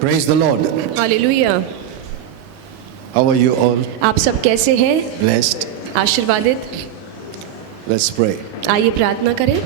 Praise the Lord. Hallelujah. How are you all? आप सब कैसे हैं? Blessed. आशीर्वादित। Let's pray. आइए प्रार्थना करें।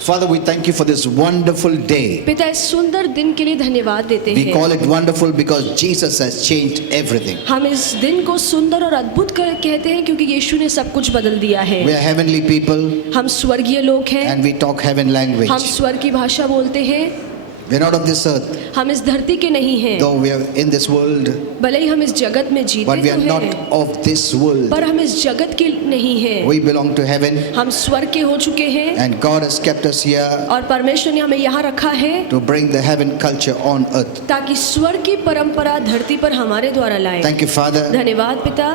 Father, we thank you for this wonderful day. पिता, इस सुंदर दिन के लिए धन्यवाद देते We हैं। call it wonderful because Jesus has changed everything. हम इस दिन को सुंदर और अद्भुत कहते हैं क्योंकि यीशु ने सब कुछ बदल दिया है। We are heavenly people हम स्वर्गीय लोग हैं। and we talk heaven language. हम स्वर्ग की भाषा बोलते हैं। We are not of this earth, हम इस धरती के नहीं हैं। though we are in this world, भले ही हम इस जगत में जीते but we are तो not हैं, of this world. पर हम इस जगत के नहीं हैं। We belong to heaven, हम स्वर्ग के हो चुके हैं and God has kept us here और परमेश्वर ने हमें यहाँ रखा है to bring the heaven culture on earth. ताकि स्वर्ग की परंपरा धरती पर हमारे द्वारा लाए। Thank you, Father. धन्यवाद पिता।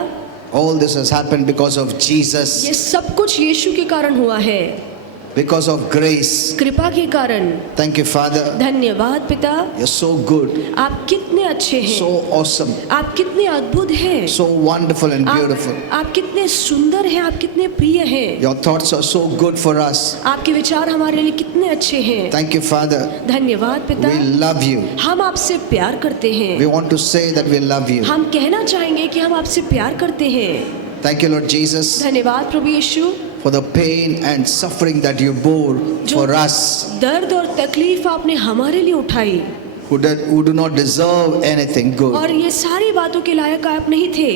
All this has happened because of Jesus, ये सब कुछ यीशु के कारण हुआ है, because of grace. कृपा के कारण। Thank you, Father. धन्यवाद पिता। You're so good, आप कितने अच्छे हैं, so awesome, आप कितने अद्भुत हैं, so wonderful and beautiful. आप कितने सुंदर हैं, आप कितने प्रिय हैं। Your thoughts are so good for us. आपके विचार हमारे लिए कितने अच्छे हैं। Thank you, Father. धन्यवाद पिता। We love you. हम आपसे प्यार करते हैं। We want to say that we love you. हम कहना चाहेंगे कि हम आपसे प्यार करते हैं। Thank you, Lord Jesus, धन्यवाद प्रभु यीशु, for the pain and suffering that you bore for us दर्द और तकलीफ आपने हमारे लिए उठाई who do not deserve anything और good. ये सारी बातों के लायक आप नहीं थे,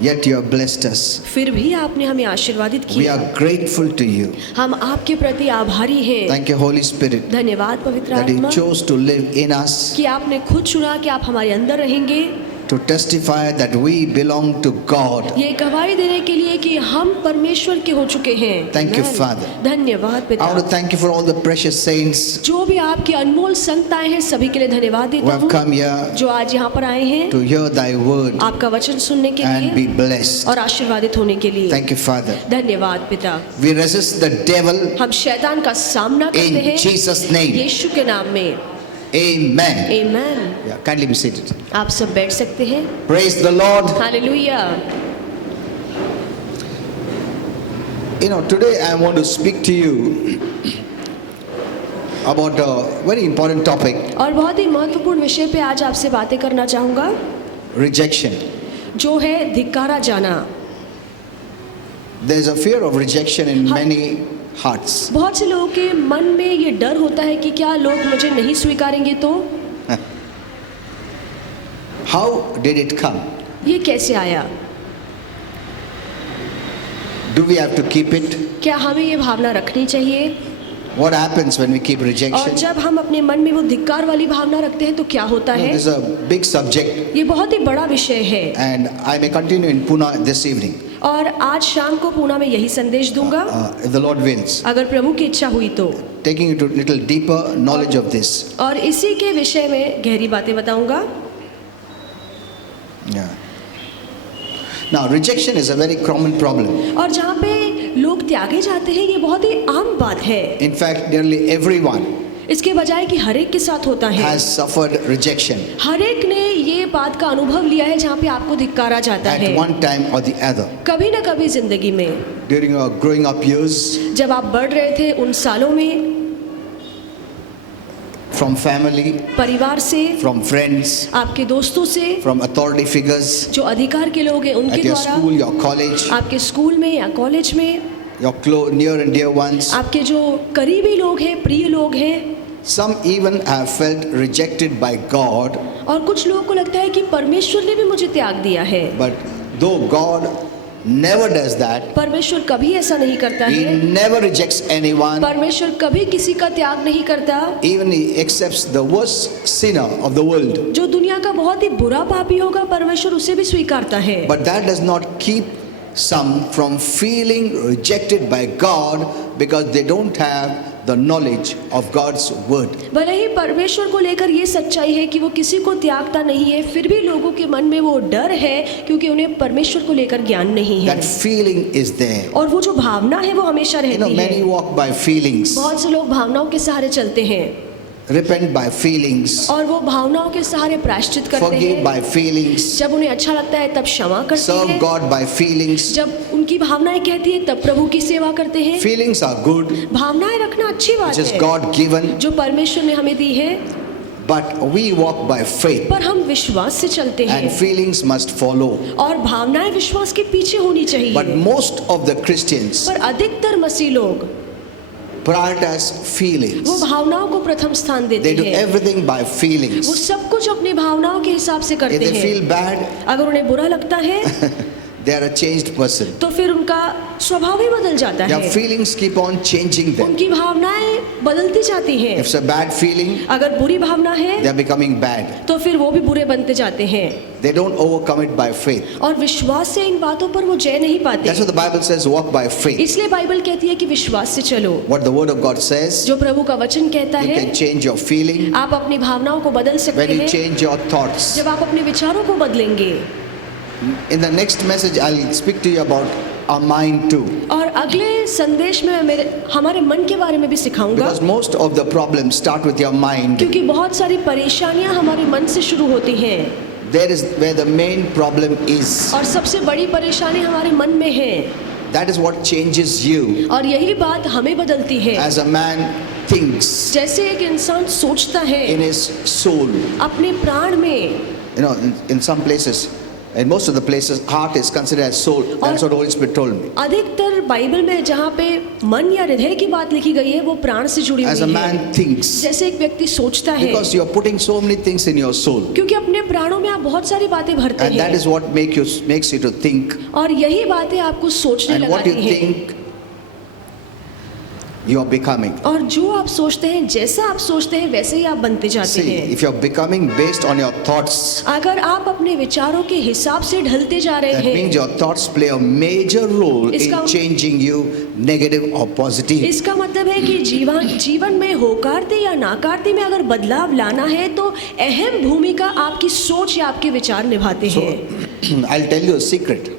Yet you have blessed us. फिर भी आपने हमें आशीर्वादित We किया। are grateful to you. हम आपके प्रति आभारी हैं। Thank you, Holy Spirit, धन्यवाद पवित्र that you आत्मा chose to live in us कि आपने खुद चुना कि आप हमारे अंदर रहेंगे, to testify that we belong to God. ये गवाही देने के लिए कि हम परमेश्वर के हो चुके हैं। Thank you, Amen. Father. धन्यवाद I पिता। want to thank you for all the precious saints जो भी आपके अनमोल संताएं हैं सभी के लिए धन्यवाद who देता have हूँ, come here जो आज यहाँ पर आए हैं to hear thy word आपका वचन सुनने के and be लिए blessed. और आशीर्वादित होने के लिए। Thank you, Father. धन्यवाद पिता। We resist the devil हम शैतान का सामना करते in हैं Jesus' name. यीशु के नाम में। Amen. Amen. Yeah, kindly be seated. आप सब बैठ सकते हैं। Praise the Lord. Hallelujah. You know, today I want to speak to you about a very important topic, और बहुत ही महत्वपूर्ण विषय पे आज आपसे बातें करना चाहूँगा, rejection. जो है धिक्कारा जाना। There's a fear of rejection in many hearts. बहुत से लोगों के मन में ये डर होता है कि क्या लोग मुझे नहीं स्वीकारेंगे तो। How did it come? ये कैसे आया? Do we have to keep it? क्या हमें ये भावना रखनी चाहिए? What happens when we keep और rejection? जब हम अपने मन में वो धिक्कार वाली भावना रखते हैं तो क्या होता You know, है? this is a big subject, ये बहुत ही बड़ा विषय है and I may continue in Pune this evening, और आज शाम को पूना में यही संदेश दूंगा if the Lord wills, अगर प्रभु की इच्छा हुई तो, taking you to a little deeper knowledge of this. और इसी के विषय में गहरी बातें बताऊंगा। Yeah. Now, rejection is a very common problem. और जहाँ पे लोग त्यागे जाते हैं ये बहुत ही आम बात है। In fact, nearly everyone इसके बजाय कि हर एक के साथ होता है, has suffered rejection हर एक ने ये बात का अनुभव लिया है जहाँ पे आपको धिक्कारा जाता at है one time or the other. कभी ना कभी जिंदगी में। During your growing up years, जब आप बढ़ रहे थे उन सालों में, from family, परिवार से, from friends, आपके दोस्तों से, from authority figures, जो अधिकार के लोग हैं उनके at your द्वारा, school, your college, आपके स्कूल में या कॉलेज में, your near and dear ones. आपके जो करीबी लोग हैं, प्रिय लोग हैं, Some even have felt rejected by God, और कुछ लोगों को लगता है कि परमेश्वर ने भी मुझे त्याग दिया है। but though God never does that, परमेश्वर कभी ऐसा नहीं करता He है। never rejects anyone, परमेश्वर कभी किसी का त्याग नहीं करता। even He accepts the worst sinner of the world. जो दुनिया का बहुत ही बुरा पापी होगा परमेश्वर उसे भी स्वीकारता है। But that does not keep some from feeling rejected by God because they don't have the knowledge of God's word. भले ही परमेश्वर को लेकर ये सच्चाई है कि वो किसी को त्यागता नहीं है, फिर भी लोगों के मन में वो डर है क्योंकि उन्हें परमेश्वर को लेकर ज्ञान नहीं है। That feeling is there. और वो जो भावना है वो हमेशा You know, रहती many है। walk by feelings, बहुत से लोग भावनाओं के सहारे चलते हैं repent by feelings, और वो भावनाओं के सहारे प्रायश्चित करते forgive हैं। by feelings, जब उन्हें अच्छा लगता है तब क्षमा करते serve हैं, God by feelings. जब उनकी भावनाएं कहती है तब प्रभु की सेवा करते हैं। Feelings are good, भावनाएं रखना अच्छी बात which is है God given, जो परमेश्वर ने हमें दी है, but we walk by faith, पर हम विश्वास से चलते and हैं feelings must follow. और भावनाएं विश्वास के पीछे होनी But चाहिए। most of the Christians पर अधिकतर मसीह लोग prioritize वो feelings. भावनाओं को प्रथम स्थान They देते do हैं। everything by वो feelings. सब कुछ अपनी भावनाओं के हिसाब से If करते they हैं। feel bad, अगर उन्हें बुरा लगता है they are a changed person. तो फिर उनका स्वभाव ही बदल जाता Their है, feelings keep on changing them. उनकी भावनाएं बदलती जाती हैं। If it's a bad feeling, अगर बुरी भावना है they are becoming bad. तो फिर वो भी बुरे बनते जाते हैं They don't overcome it by faith. और विश्वास से इन बातों पर वो जय नहीं पाते। That's what the Bible says, walk by faith. इसलिए बाइबल कहती है कि विश्वास से चलो। What the word of God says, जो प्रभु का वचन कहता you है, can change your feeling आप अपनी भावनाओं को बदल सकते when you हैं change your thoughts. जब आप अपने विचारों को बदलेंगे। In the next message, I'll speak to you about our mind too. और अगले संदेश में हमारे मन के बारे में भी सिखाऊंगा, Because most of the problems start with your mind. क्योंकि बहुत सारी परेशानियां हमारे मन से शुरू होती हैं There is where the main problem is. और सबसे बड़ी परेशानी हमारे मन में है That is what changes you. और यही बात हमें बदलती है। As a man thinks जैसे एक इंसान सोचता है in his soul, अपने प्राण में, you know, in some places, in most of the places, heart is considered as soul. That's what the Holy Spirit told me. अधिकतर बाइबल में जहाँ पे मन या हृदय की बात लिखी गई है वो प्राण से जुड़ी As a हुई man है। thinks, जैसे एक व्यक्ति सोचता है, because you are putting so many things in your soul, क्योंकि अपने प्राणों में आप बहुत सारी बातें भरते and that हैं is what makes you to think. और यही बातें आपको सोचने And what you लगाती हैं। think, you are becoming. और जो आप सोचते हैं, जैसा आप सोचते हैं वैसे ही आप बनते जाते See, हैं। if you are becoming based on your thoughts, अगर आप अपने विचारों के हिसाब से ढलते जा रहे that हैं, means your thoughts play a major role in इसका- changing you negative or positive. इसका मतलब है कि जीवन में होकारते या नाकारते में अगर बदलाव लाना है तो अहम भूमिका आपकी सोच या आपके विचार निभाते So, हैं। I'll tell you a secret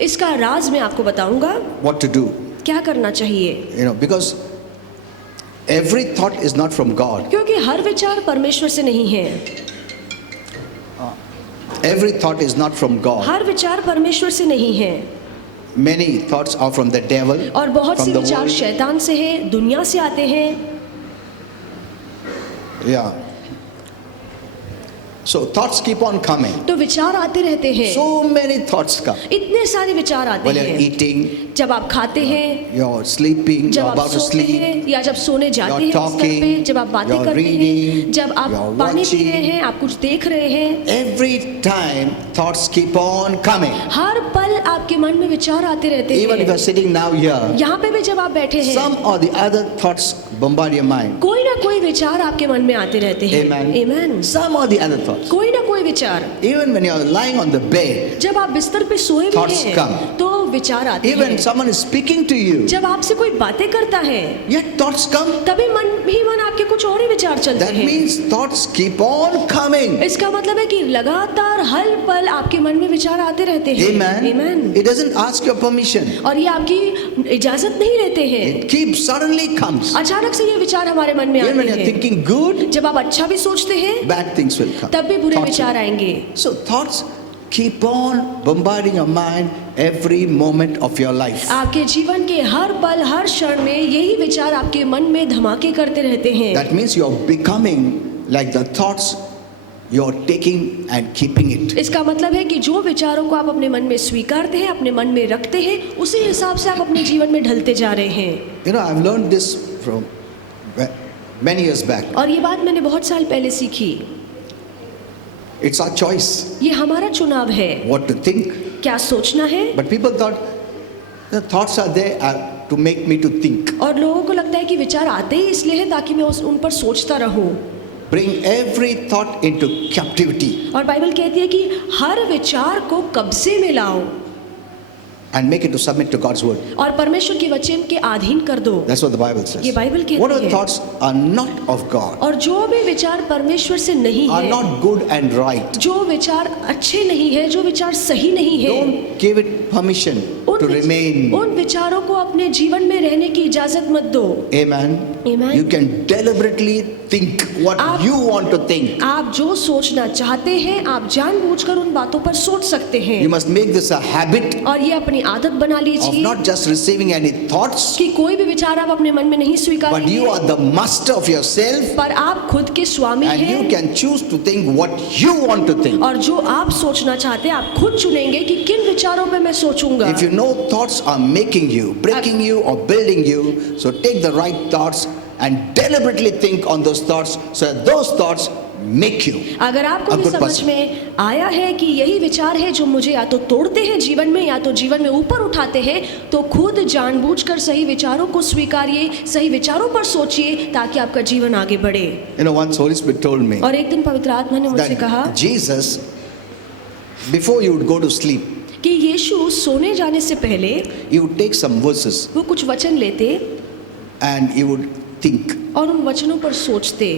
इसका राज मैं आपको बताऊंगा what to do. क्या करना चाहिए, You know, because every thought is not from God. क्योंकि हर विचार परमेश्वर से नहीं है। Every thought is not from God. हर विचार परमेश्वर से नहीं है Many thoughts are from the devil, और बहुत from से the विचार world. शैतान से है, दुनिया से आते हैं। Yeah. So thoughts keep on coming. तो विचार आते रहते हैं, So many thoughts come. इतने सारे विचार आते While you're हैं। eating, जब आप खाते हैं, you're sleeping, जब you're आप about to सोते sleep, हैं या जब सोने जाते you're हैं बिस्तर पे, talking, जब आप बातें you're करते हैं, reading, जब आप you're पानी पी रहे watching. हैं, आप कुछ देख रहे हैं, every time thoughts keep on coming. हर पल आपके मन में विचार आते रहते Even if हैं। you're sitting now here, यहाँ पे भी जब आप बैठे हैं, some or the other thoughts bombard your mind. कोई ना कोई विचार आपके मन में आते रहते हैं। Amen. Amen. Some or the other thoughts. कोई ना कोई विचार, Even when you're lying on the bed, जब आप बिस्तर पे सोए भी Thoughts हैं come. तो विचार आते even हैं। someone is speaking to you, जब आपसे कोई बातें करता है yet thoughts come. तभी मन आपके कुछ और ही विचार चलते That हैं। means thoughts keep on coming. इसका मतलब है कि लगातार हर पल आपके मन में विचार आते रहते हैं। Amen. Amen. It doesn't ask your permission. और ये आपकी इजाजत नहीं लेते हैं, It keeps suddenly comes. अचानक से ये विचार हमारे मन में Even when आते you're हैं। thinking good, जब आप अच्छा भी सोचते हैं bad things will come. तब भी बुरे Thoughts विचार will- आएंगे। So thoughts keep on bombarding your mind every moment of your life. आपके जीवन के हर पल हर क्षण में यही विचार आपके मन में धमाके करते रहते हैं। That means you're becoming like the thoughts you're taking and keeping it. इसका मतलब है कि जो विचारों को आप अपने मन में स्वीकारते हैं, अपने मन में रखते हैं, उसी हिसाब से आप अपने जीवन में ढलते जा रहे हैं। You know, I've learned this from many years back. और ये बात मैंने बहुत साल पहले सीखी। It's our choice ये हमारा चुनाव है, what to think. क्या सोचना है। But people thought the thoughts are there to make me to think. और लोगों को लगता है कि विचार आते ही इसलिए है ताकि मैं उन पर सोचता रहूं। Bring every thought into captivity और बाइबल कहती है कि हर विचार को कब्जे में लाओ and make it to submit to God's word. और परमेश्वर के वचन के अधीन कर दो। That's what the Bible says. ये बाइबल कहती Whatever है। thoughts are not of God, और जो भी विचार परमेश्वर से नहीं are है, not good and right, जो विचार अच्छे नहीं है, जो विचार सही नहीं है, don't give it permission to remain. उन विचारों को अपने जीवन में रहने की इजाजत मत दो। Amen. Amen. You can deliberately think what you want to think. आप जो सोचना चाहते हैं आप जानबूझकर उन बातों पर सोच सकते हैं। You must make this a habit और ये अपनी आदत बना of लीजिए not just receiving any thoughts, कि कोई भी विचार आप अपने मन में नहीं but स्वीकारेंगे, you are the master of yourself, पर आप खुद के स्वामी and you हैं can choose to think what you want to think. और जो आप सोचना चाहते हैं आप खुद चुनेंगे कि किन विचारों पे मैं सोचूंगा। If you know thoughts are making you, breaking you, or building you, so take the right thoughts and deliberately think on those thoughts, so that those thoughts make you अगर आपको a भी good समझ person. में आया है कि यही विचार है जो मुझे या तो तोड़ते हैं जीवन में या तो जीवन में ऊपर उठाते हैं, तो खुद जानबूझकर सही विचारों को स्वीकारिए, सही विचारों पर सोचिए ताकि आपका जीवन आगे बढ़े। You know, once Holy Spirit told me और एक दिन पवित्र आत्मा ने मुझसे कहा that Jesus, before you would go to sleep, कि यीशु सोने जाने से पहले he would take some verses वो कुछ वचन लेते and he would think, और उन वचनों पर सोचते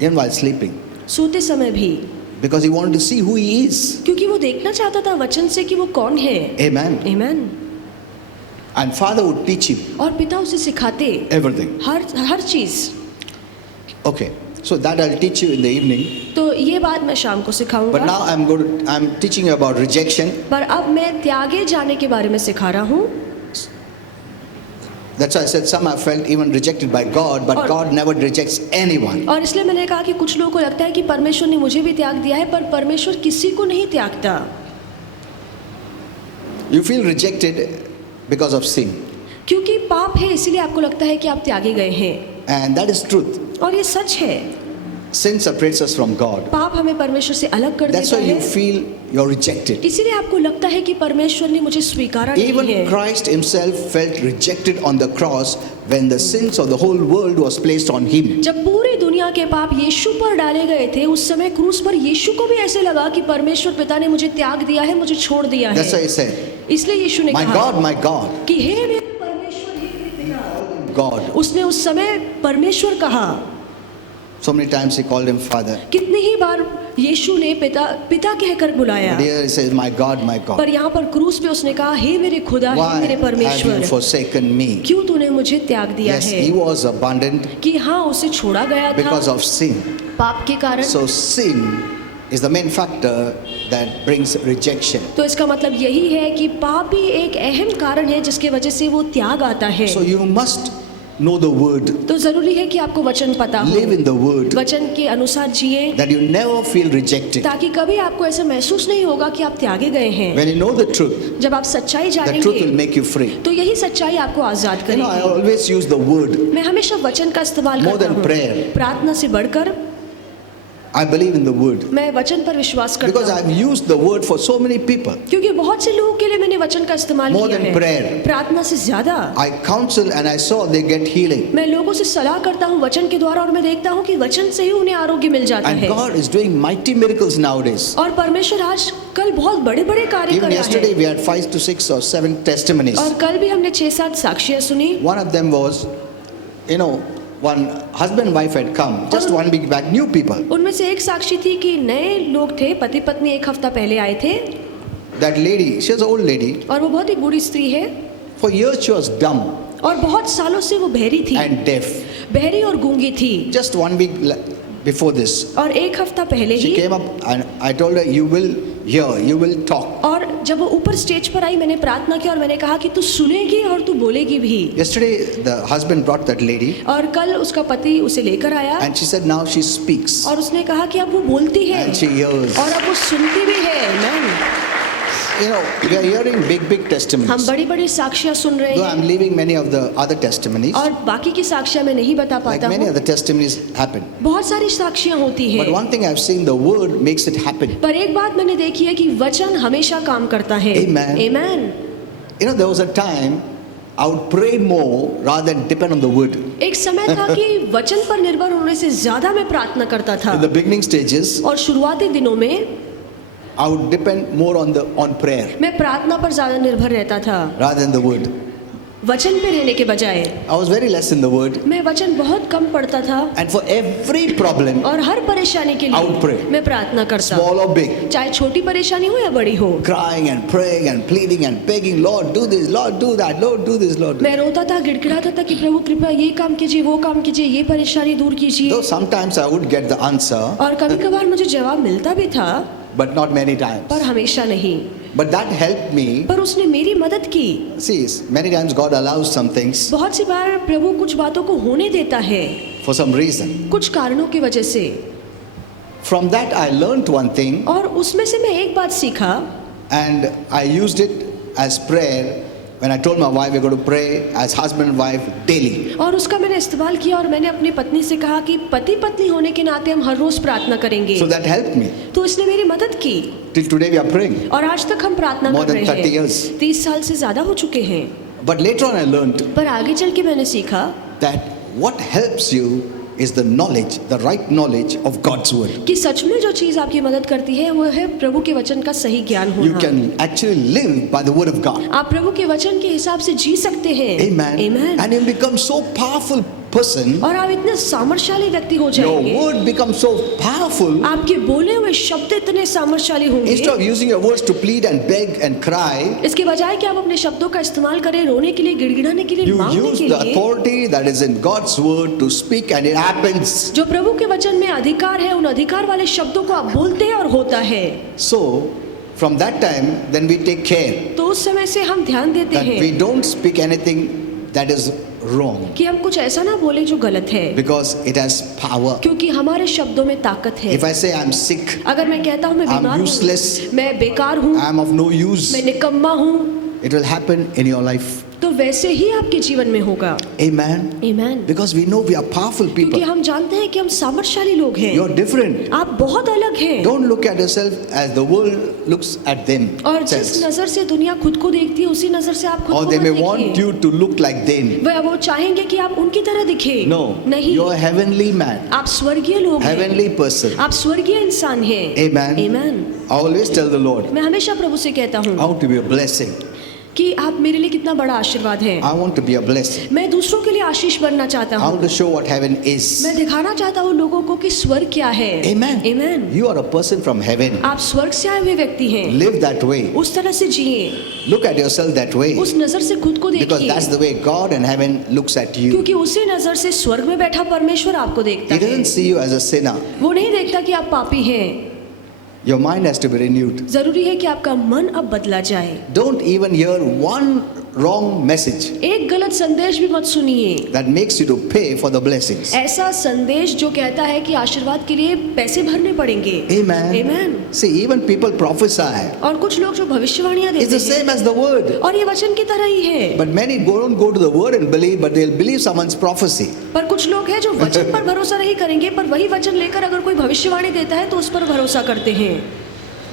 even while sleeping, सोते समय भी, because he wanted to see who he is. क्योंकि वो देखना चाहता था वचन से कि वो कौन है। Amen. आमीन। And Father would teach him और पिता उसे सिखाते everything. हर चीज। Okay, so that I'll teach you in the evening. तो ये बात मैं शाम को But सिखाऊंगा, now I'm teaching you about rejection. पर अब मैं त्यागे जाने के बारे में सिखा रहा हूँ। That's why I said some have felt even rejected by God, but और- God never rejects anyone. और इसलिए मैंने कहा कि कुछ लोगों को लगता है कि परमेश्वर ने मुझे भी त्याग दिया है, पर परमेश्वर किसी को नहीं त्यागता। You feel rejected because of sin, क्योंकि पाप है इसीलिए आपको लगता है कि आप त्यागे गए हैं, and that is truth. और ये सच है। Sin separates us from God. पाप हमें परमेश्वर से अलग कर That's देता why you है, feel you're rejected. इसीलिए आपको लगता है कि परमेश्वर ने मुझे स्वीकारा नहीं Even है। Christ himself felt rejected on the cross when the sins of the whole world was placed on him. जब पूरी दुनिया के पाप यीशु पर डाले गए थे, उस समय क्रूस पर यीशु को भी ऐसे लगा कि परमेश्वर पिता ने मुझे त्याग दिया है, मुझे छोड़ दिया That's why है। he said, इसलिए यीशु ने my कहा God, कि हे मेरे परमेश्वर, हे मेरे पिता। God. उसने उस समय परमेश्वर कहा। So many times he called him Father. कितनी ही बार यीशु ने पिता कहकर बुलाया, But here he says, my God, my God. पर यहाँ पर क्रूस पे उसने कहा, हे मेरे खुदा, हे Why मेरे have you परमेश्वर, forsaken me? क्यों तूने मुझे त्याग दिया Yes, है। he was abandoned कि हाँ, उसे छोड़ा गया because था of sin. पाप के कारण। So sin is the main factor that brings rejection. तो इसका मतलब यही है कि पाप ही एक अहम कारण है जिसके वजह से वो त्याग आता है। So you must know the word, तो जरूरी है कि आपको वचन पता हो, live in the word, वचन के अनुसार जिए, that you never feel rejected. ताकि कभी आपको ऐसा महसूस नहीं होगा कि आप त्यागे गए हैं। When you know the truth, जब आप सच्चाई the truth will जानेंगे make you free. तो यही सच्चाई आपको आजाद You know, I करेगी। always use the word. मैं हमेशा वचन का इस्तेमाल More करता than हूँ, prayer. प्रार्थना से बढ़कर I believe in the word मैं वचन पर विश्वास करता because हूँ, I've used the word for so many people. क्योंकि बहुत से लोगों के लिए मैंने वचन का इस्तेमाल More किया than है, prayer. प्रार्थना से ज्यादा। I counsel and I saw they get healing. मैं लोगों से सलाह करता हूँ वचन के द्वारा और मैं देखता हूँ कि वचन से ही उन्हें आरोग्य मिल जाता And है। God is doing mighty miracles nowadays. और परमेश्वर आज कल बहुत बड़े बड़े कार्य कर Even रहा yesterday है। we had 5 to 6 or 7 testimonies. और कल भी हमने 6-7 साक्षियाँ सुनी। One of them was, you know, one husband and wife had come just 1 week back, new people. उनमें से एक साक्षी थी कि नए लोग थे, पति पत्नी एक हफ्ता पहले आए थे That lady, she was an old lady. और वो बहुत ही बूढ़ी स्त्री है For years she was dumb और बहुत सालों से वो बहरी थी, and deaf. बहरी और गूंगी थी। Just 1 week before this, और एक हफ्ता पहले she he came up and I told her, you will hear, you will talk. और जब वो ऊपर स्टेज पर आई मैंने प्रार्थना की और मैंने कहा कि तू सुनेगी और तू बोलेगी भी। Yesterday the husband brought that lady और कल उसका पति उसे लेकर आया and she said now she speaks और उसने कहा कि अब वो बोलती है and she hears. और अब वो सुनती भी है। Ma'am, You know, we are hearing big हम testimonies. बड़ी बड़ी साक्षियाँ सुन रहे Though हैं I'm leaving many of the other testimonies, और बाकी की साक्षियाँ मैं नहीं बता like पाता many हूँ। other testimonies happen. बहुत सारी साक्षियाँ होती But है, one thing I've seen, the word makes it happen. पर एक बात मैंने देखी है कि वचन हमेशा काम करता है। Amen. Amen. You know, there was a time I would pray more rather than depend on the word. एक समय था कि वचन पर निर्भर होने से ज्यादा मैं प्रार्थना करता था In the beginning stages, और शुरुआती दिनों में I would depend more on prayer मैं प्रार्थना पर ज्यादा निर्भर रहता था rather than the word. वचन पे रहने के बजाय। I was very less in the word, मैं वचन बहुत कम पढ़ता था and for every problem, और हर परेशानी के I would pray. लिए मैं प्रार्थना करता, small or big, चाहे छोटी परेशानी हो या बड़ी हो। crying and praying and pleading and begging, Lord, do this, Lord, do that, Lord, do this, Lord. Do मैं रोता था, गिड़गिड़ाता था कि प्रभु कृपया ये काम कीजिए, वो काम कीजिए, ये परेशानी दूर कीजिए। Though sometimes I would get the answer, और कभी कभार मुझे जवाब मिलता भी था, but not many times. पर हमेशा नहीं। But that helped me. पर उसने मेरी मदद की। See, many times God allows some things बहुत सी बार प्रभु कुछ बातों को होने देता है for some reason. कुछ कारणों की वजह से, From that I learned one thing, और उसमें से मैं एक बात सीखा, and I used it as prayer when I told my wife we're going to pray as husband and wife daily. और उसका मैंने इस्तेमाल किया और मैंने अपनी पत्नी से कहा कि पति पत्नी होने के नाते हम हर रोज प्रार्थना करेंगे। So that helped me. तो इसने मेरी मदद की Till today we are praying. और आज तक हम प्रार्थना More कर than रहे 30 हैं। years. 30 साल से ज्यादा हो चुके हैं। But later on I learned पर आगे चल के मैंने सीखा that what helps you is the knowledge, the right knowledge of God's word. कि सच में जो चीज आपकी मदद करती है वो है प्रभु के वचन का सही ज्ञान You होना। can actually live by the word of God. आप प्रभु के वचन के हिसाब से जी सकते हैं। Amen. Amen. And you become so powerful person. और आप इतने सामर्थ्यशाली व्यक्ति हो Your जाएंगे, word becomes so powerful. आपके बोले हुए शब्द इतने सामर्थ्यशाली होंगे, Instead of using your words to plead and beg and cry, इसके बजाय कि आप अपने शब्दों का इस्तेमाल करें रोने के लिए, गिड़गिड़ाने के लिए, you मांगने use के the लिए, authority that is in God's word to speak, and it happens. जो प्रभु के वचन में अधिकार है, उन अधिकार वाले शब्दों को आप बोलते हैं और होता है। So, from that time, then we take care तो उस समय से हम ध्यान देते that we हैं don't speak anything that is wrong, कि हम कुछ ऐसा ना बोले जो गलत है, because it has power. क्योंकि हमारे शब्दों में ताकत है। If I say I'm sick, अगर मैं कहता हूँ मैं I'm बीमार useless, हूँ, मैं बेकार हूँ, I'm of no use, मैं निकम्मा हूँ, it will happen in your life. तो वैसे ही आपके जीवन में होगा। Amen. Amen. Because we know we are powerful क्योंकि people. हम जानते हैं कि हम सामर्थ्यशाली लोग हैं। You're different. आप बहुत अलग हैं। Don't look at yourself as the world looks at them. और जिस नजर से दुनिया खुद को देखती है उसी नजर से आप खुद Or को they may मत want देखिए। you to look like them. वो चाहेंगे कि आप उनकी तरह दिखे। No, नहीं, you're a heavenly man, आप स्वर्गीय लोग हैं। heavenly person. आप स्वर्गीय इंसान हैं। Amen. Amen. I always tell the Lord, मैं हमेशा प्रभु से कहता हूँ I want to be a blessing. कि आप मेरे लिए कितना बड़ा आशीर्वाद हैं। I want to be a blessing. मैं दूसरों के लिए आशीष बनना चाहता I हूँ। want to show what heaven is. मैं दिखाना चाहता हूँ लोगों को कि स्वर्ग क्या है। Amen. Amen. You are a person from heaven. आप स्वर्ग से आए हुए व्यक्ति हैं। Live that way. उस तरह से जिए, Look at yourself that way. उस नजर से खुद को Because देखिए, that's the way God and heaven looks at you. क्योंकि उसी नजर से स्वर्ग में बैठा परमेश्वर आपको देखता He है। doesn't see you as a sinner. वो नहीं देखता कि आप पापी हैं। Your mind has to be renewed. जरूरी है कि आपका मन अब बदला जाए। Don't even hear one wrong message एक गलत संदेश भी मत सुनिए, that makes you to pay for the blessings. ऐसा संदेश जो कहता है कि आशीर्वाद के लिए पैसे भरने पड़ेंगे। Amen. Amen. See, even people prophesy. और कुछ लोग जो भविष्यवाणियां It's the देते हैं same as the word. और ये वचन की तरह ही है, But many don't go to the word and believe, but they'll believe someone's prophecy. पर कुछ लोग हैं जो वचन पर भरोसा नहीं करेंगे, पर वही वचन लेकर अगर कोई भविष्यवाणी देता है तो उस पर भरोसा करते हैं।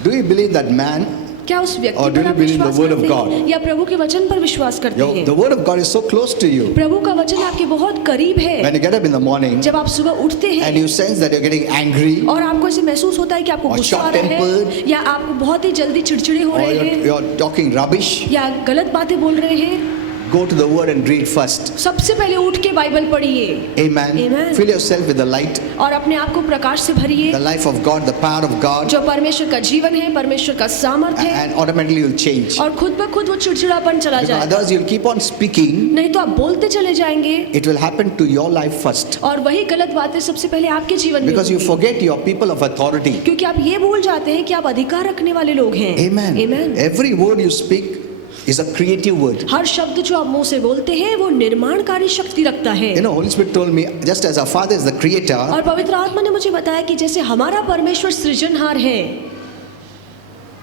Do you believe that man? क्या उस व्यक्ति Or do पर you आप believe the विश्वास word of करते हैं God? या प्रभु के वचन पर विश्वास करते The हैं? word of God is so close to you. प्रभु का वचन आपके बहुत करीब है। When you get up in the morning जब आप सुबह उठते and हैं you sense that you're getting angry, और आपको ऐसे महसूस होता है कि आपको Or गुस्सा आ रहा है short-tempered, या आप बहुत ही जल्दी चिड़चिड़े हो or रहे you're, हैं you're talking rubbish, या गलत बातें बोल रहे हैं, go to the word and read first. सबसे पहले उठ के बाइबल पढ़िए Amen. Amen. Fill yourself with the light, और अपने आप को प्रकाश से भरिए। the life of God, the power of God, जो परमेश्वर का जीवन है, परमेश्वर का सामर्थ्य है, and automatically you'll change. और खुद ब खुद वो चिड़चिड़ापन चला Because जाए। otherwise you'll keep on speaking. नहीं तो आप बोलते चले जाएंगे It will happen to your life first. और वही गलत बातें सबसे पहले आपके जीवन में Because you होंगी। forget your people of authority. क्योंकि आप ये भूल जाते हैं कि आप अधिकार रखने वाले लोग हैं। Amen. Amen. Every word you speak is a creative word. हर शब्द जो आप मुंह से बोलते हैं वो निर्माणकारी शक्ति रखता है। You know, Holy Spirit told me, just as our Father is the creator, और पवित्र आत्मा ने मुझे बताया कि जैसे हमारा परमेश्वर सृजनहार है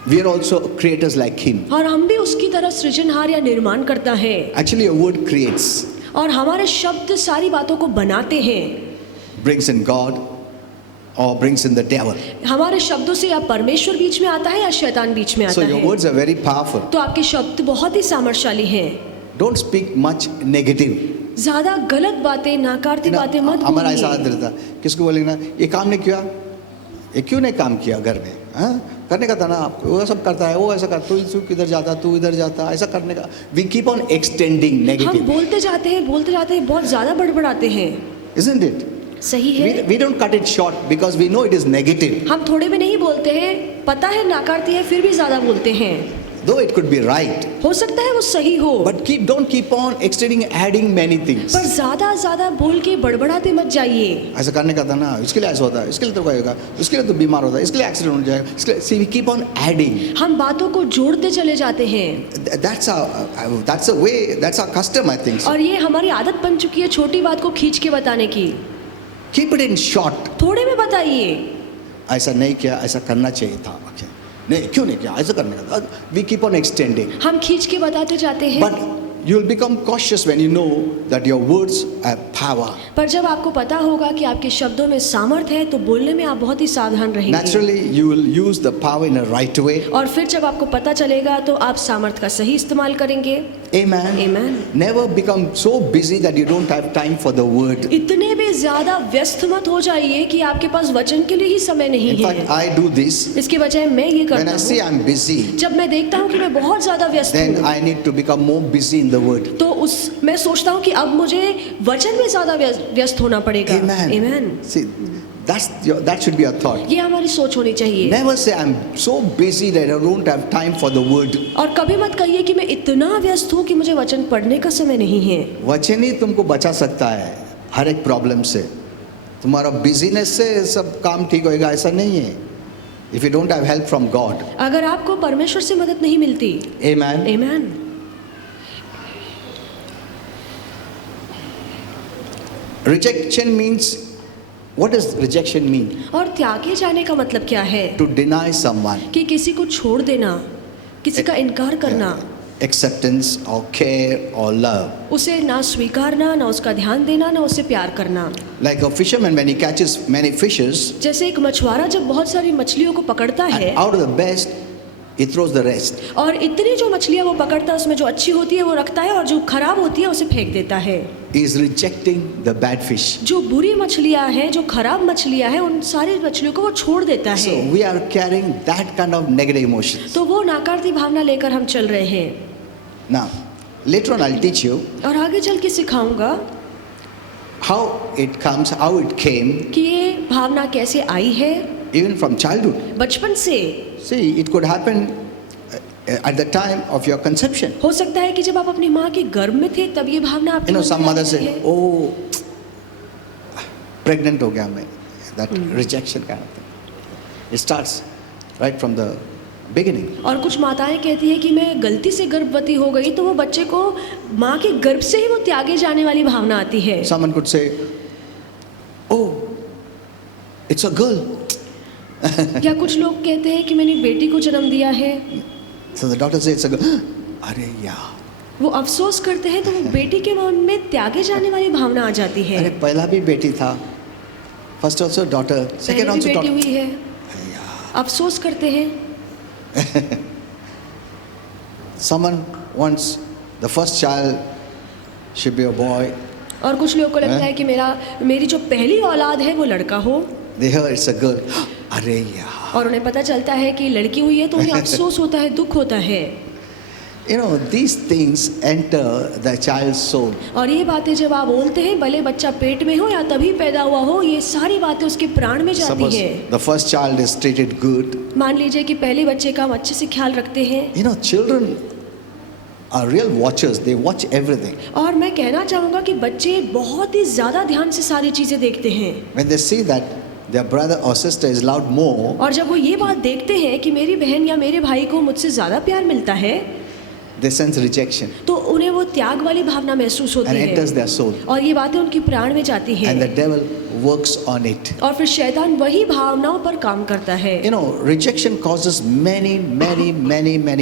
we are also creators like Him. और हम भी उसकी तरह सृजनहार या निर्माण करता है। Actually, a word creates, और हमारे शब्द सारी बातों को बनाते हैं। brings in God or brings in the devil. हमारे शब्दों से या परमेश्वर बीच में आता है या शैतान बीच में आता So your है। words are very powerful. तो आपके शब्द बहुत ही सामर्थ्यशाली हैं। Don't speak much negative. ज्यादा गलत बातें, नाकारती बातें मत हमारा ऐसा बोलिए। आदत रहता, किसको बोलेंगे ना, ये काम नहीं किया, ये क्यों नहीं काम किया घर में? हाँ? करने का था ना, आप वो सब करता है, वो ऐसा कर, तू किधर जाता, तू इधर जाता, ऐसा करने का. वी कीप ऑन एक्सटेंडिंग हम नेगेटिव, बोलते जाते हैं, बहुत ज़्यादा बड़बड़ाते हैं. isn't it? सही है. We don't cut it short because we know it is negative. हम थोड़े में नहीं बोलते हैं, पता है नाकारती है, फिर भी ज़्यादा बोलते हैं. Though it could be right, हो सकता है वो सही हो, but don't keep on extending, adding many things. पर ज़्यादा बोल के बड़बड़ाते मत जाइए. ऐसा करने का था ना, इसके लिए ऐसा होता है, इसके लिए तो होगा, इसके लिए तो बीमार होता है, इसके लिए एक्सीडेंट हो जाएगा, इसके लिए. See, we keep on adding. हम बातों को जोड़ते चले जाते हैं. That's a way, that's our custom, I think. So. और ये हमारी आदत बन चुकी है छोटी बात को खींच के बताने की. Keep it in short. थोड़े में बताइए. ऐसा नहीं किया, ऐसा करना चाहिए था. Okay. नहीं, क्यों नहीं किया, ऐसा करने का था. We keep on extending. हम खींच के बताते जाते हैं. But you'll become cautious when you know that your words have power. पर जब आपको पता होगा कि आपके शब्दों में सामर्थ्य है तो बोलने में आप बहुत ही सावधान रहेंगे. Naturally, you will use the power in a right way. और फिर जब आपको पता चलेगा तो आप सामर्थ्य का सही इस्तेमाल करेंगे. Amen. Amen. Never become so busy that you don't have time for the word. इतने भी ज्यादा व्यस्त मत हो जाइए कि आपके पास वचन के लिए ही समय नहीं In fact, है. I do this. इसके बजाय मैं ये When करता I see हूँ, I'm busy, जब मैं देखता हूँ कि मैं बहुत ज्यादा व्यस्त then हूँ, I need to become more busy in the word. तो मैं सोचता हूँ कि अब मुझे वचन में ज्यादा व्यस्त होना पड़ेगा. Amen. Amen. See, that should be your thought. ये हमारी सोच होनी चाहिए. Never say I'm so busy that I don't have time for the word. और कभी मत कहिए कि मैं इतना व्यस्त हूँ कि मुझे वचन पढ़ने का समय नहीं है. वचन ही तुमको बचा सकता है हर एक प्रॉब्लम से. तुम्हारा बिजीनेस से सब काम ठीक होएगा ऐसा नहीं है. If you don't have help from God. अगर आपको परमेश्वर से मदद नहीं मिलती. Amen. Amen. Rejection means, what does rejection mean? और त्यागे जाने का मतलब क्या है? To deny someone कि किसी को छोड़ देना, किसी का इनकार करना, acceptance or care or love. उसे ना स्वीकारना, ना उसका ध्यान देना, ना उसे प्यार करना. Like a fisherman when he catches many fishes, जैसे एक मछुआरा जब बहुत सारी मछलियों को पकड़ता है and out of the best he throws the rest. और इतनी जो मछलियां वो पकड़ता है उसमें जो अच्छी होती है वो रखता है और जो खराब होती है उसे फेंक देता है. He is rejecting the bad fish. जो बुरी मछलियां हैं, जो खराब मछलियां हैं, उन सारी मछलियों को वो छोड़ देता So है. we are carrying that kind of negative emotions. तो वो नाकारती भावना लेकर हम चल रहे हैं. Now, later on I'll teach you और आगे चल के सिखाऊंगा how it comes, how it came, कि ये भावना कैसे आई है. even from childhood. बचपन से See, it could happen at the time of your conception. हो सकता है कि जब आप अपनी माँ के गर्भ में थे तब ये भावना आपके You know, मन में some mothers आती say, है. oh, pregnant हो गया मैं. That rejection kind of thing. It starts right from the beginning. और कुछ माताएं कहती है कि मैं गलती से गर्भवती हो गई, तो वो बच्चे को माँ के गर्भ से ही वो त्यागे जाने वाली भावना आती है. Someone could say, oh, it's a girl. या कुछ लोग कहते हैं कि मैंने बेटी को जन्म दिया है. So the doctor says it's a girl. अरे यार, वो अफसोस करते हैं तो वो बेटी के मन में त्यागे जाने वाली भावना आ जाती है. अरे पहला भी बेटी था. First also daughter, second पहले भी also बेटी daughter. हुई है. अरे यार. अफसोस करते हैं. Someone wants the first child should be a boy. और कुछ लोगों को लगता है कि मेरी जो पहली औलाद है वो लड़का हो. They hear it's a girl. अरे यार. और उन्हें पता चलता है कि लड़की हुई है तो उन्हें अफसोस होता है, दुख होता है. You know, these things enter the child's soul. और ये बातें जब आप बोलते हैं, भले बच्चा पेट में हो या तभी पैदा हुआ हो, ये सारी बातें उसके प्राण में जाती Suppose है. the first child is treated good. मान लीजिए कि पहले बच्चे का हम अच्छे से ख्याल रखते हैं. You know, children are real watchers. They watch everything. और मैं कहना चाहूँगा कि बच्चे बहुत ही ज़्यादा ध्यान से सारी चीज़ें देखते हैं. When they see that their brother or sister is loved more, और जब वो ये बात देखते हैं कि मेरी बहन या मेरे भाई को मुझसे ज़्यादा प्यार मिलता है, they sense rejection तो उन्हें वो त्याग वाली भावना महसूस होती and है. enters their soul. और ये बातें उनकी प्राण में जाती हैं. And the devil works on it. और फिर शैतान वही भावनाओं पर काम करता है. You know, rejection causes many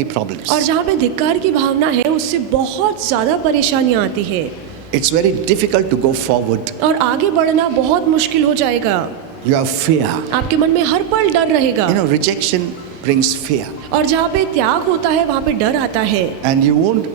problems. और जहाँ पे धिक्कार की भावना है उससे बहुत ज़्यादा परेशानियाँ आती है. It's very difficult to go forward. और आगे बढ़ना बहुत मुश्किल हो जाएगा. You have fear. आपके मन में हर पल डर रहेगा. You know, rejection brings fear. और जहाँ पे त्याग होता है वहाँ पे डर आता है. And you won't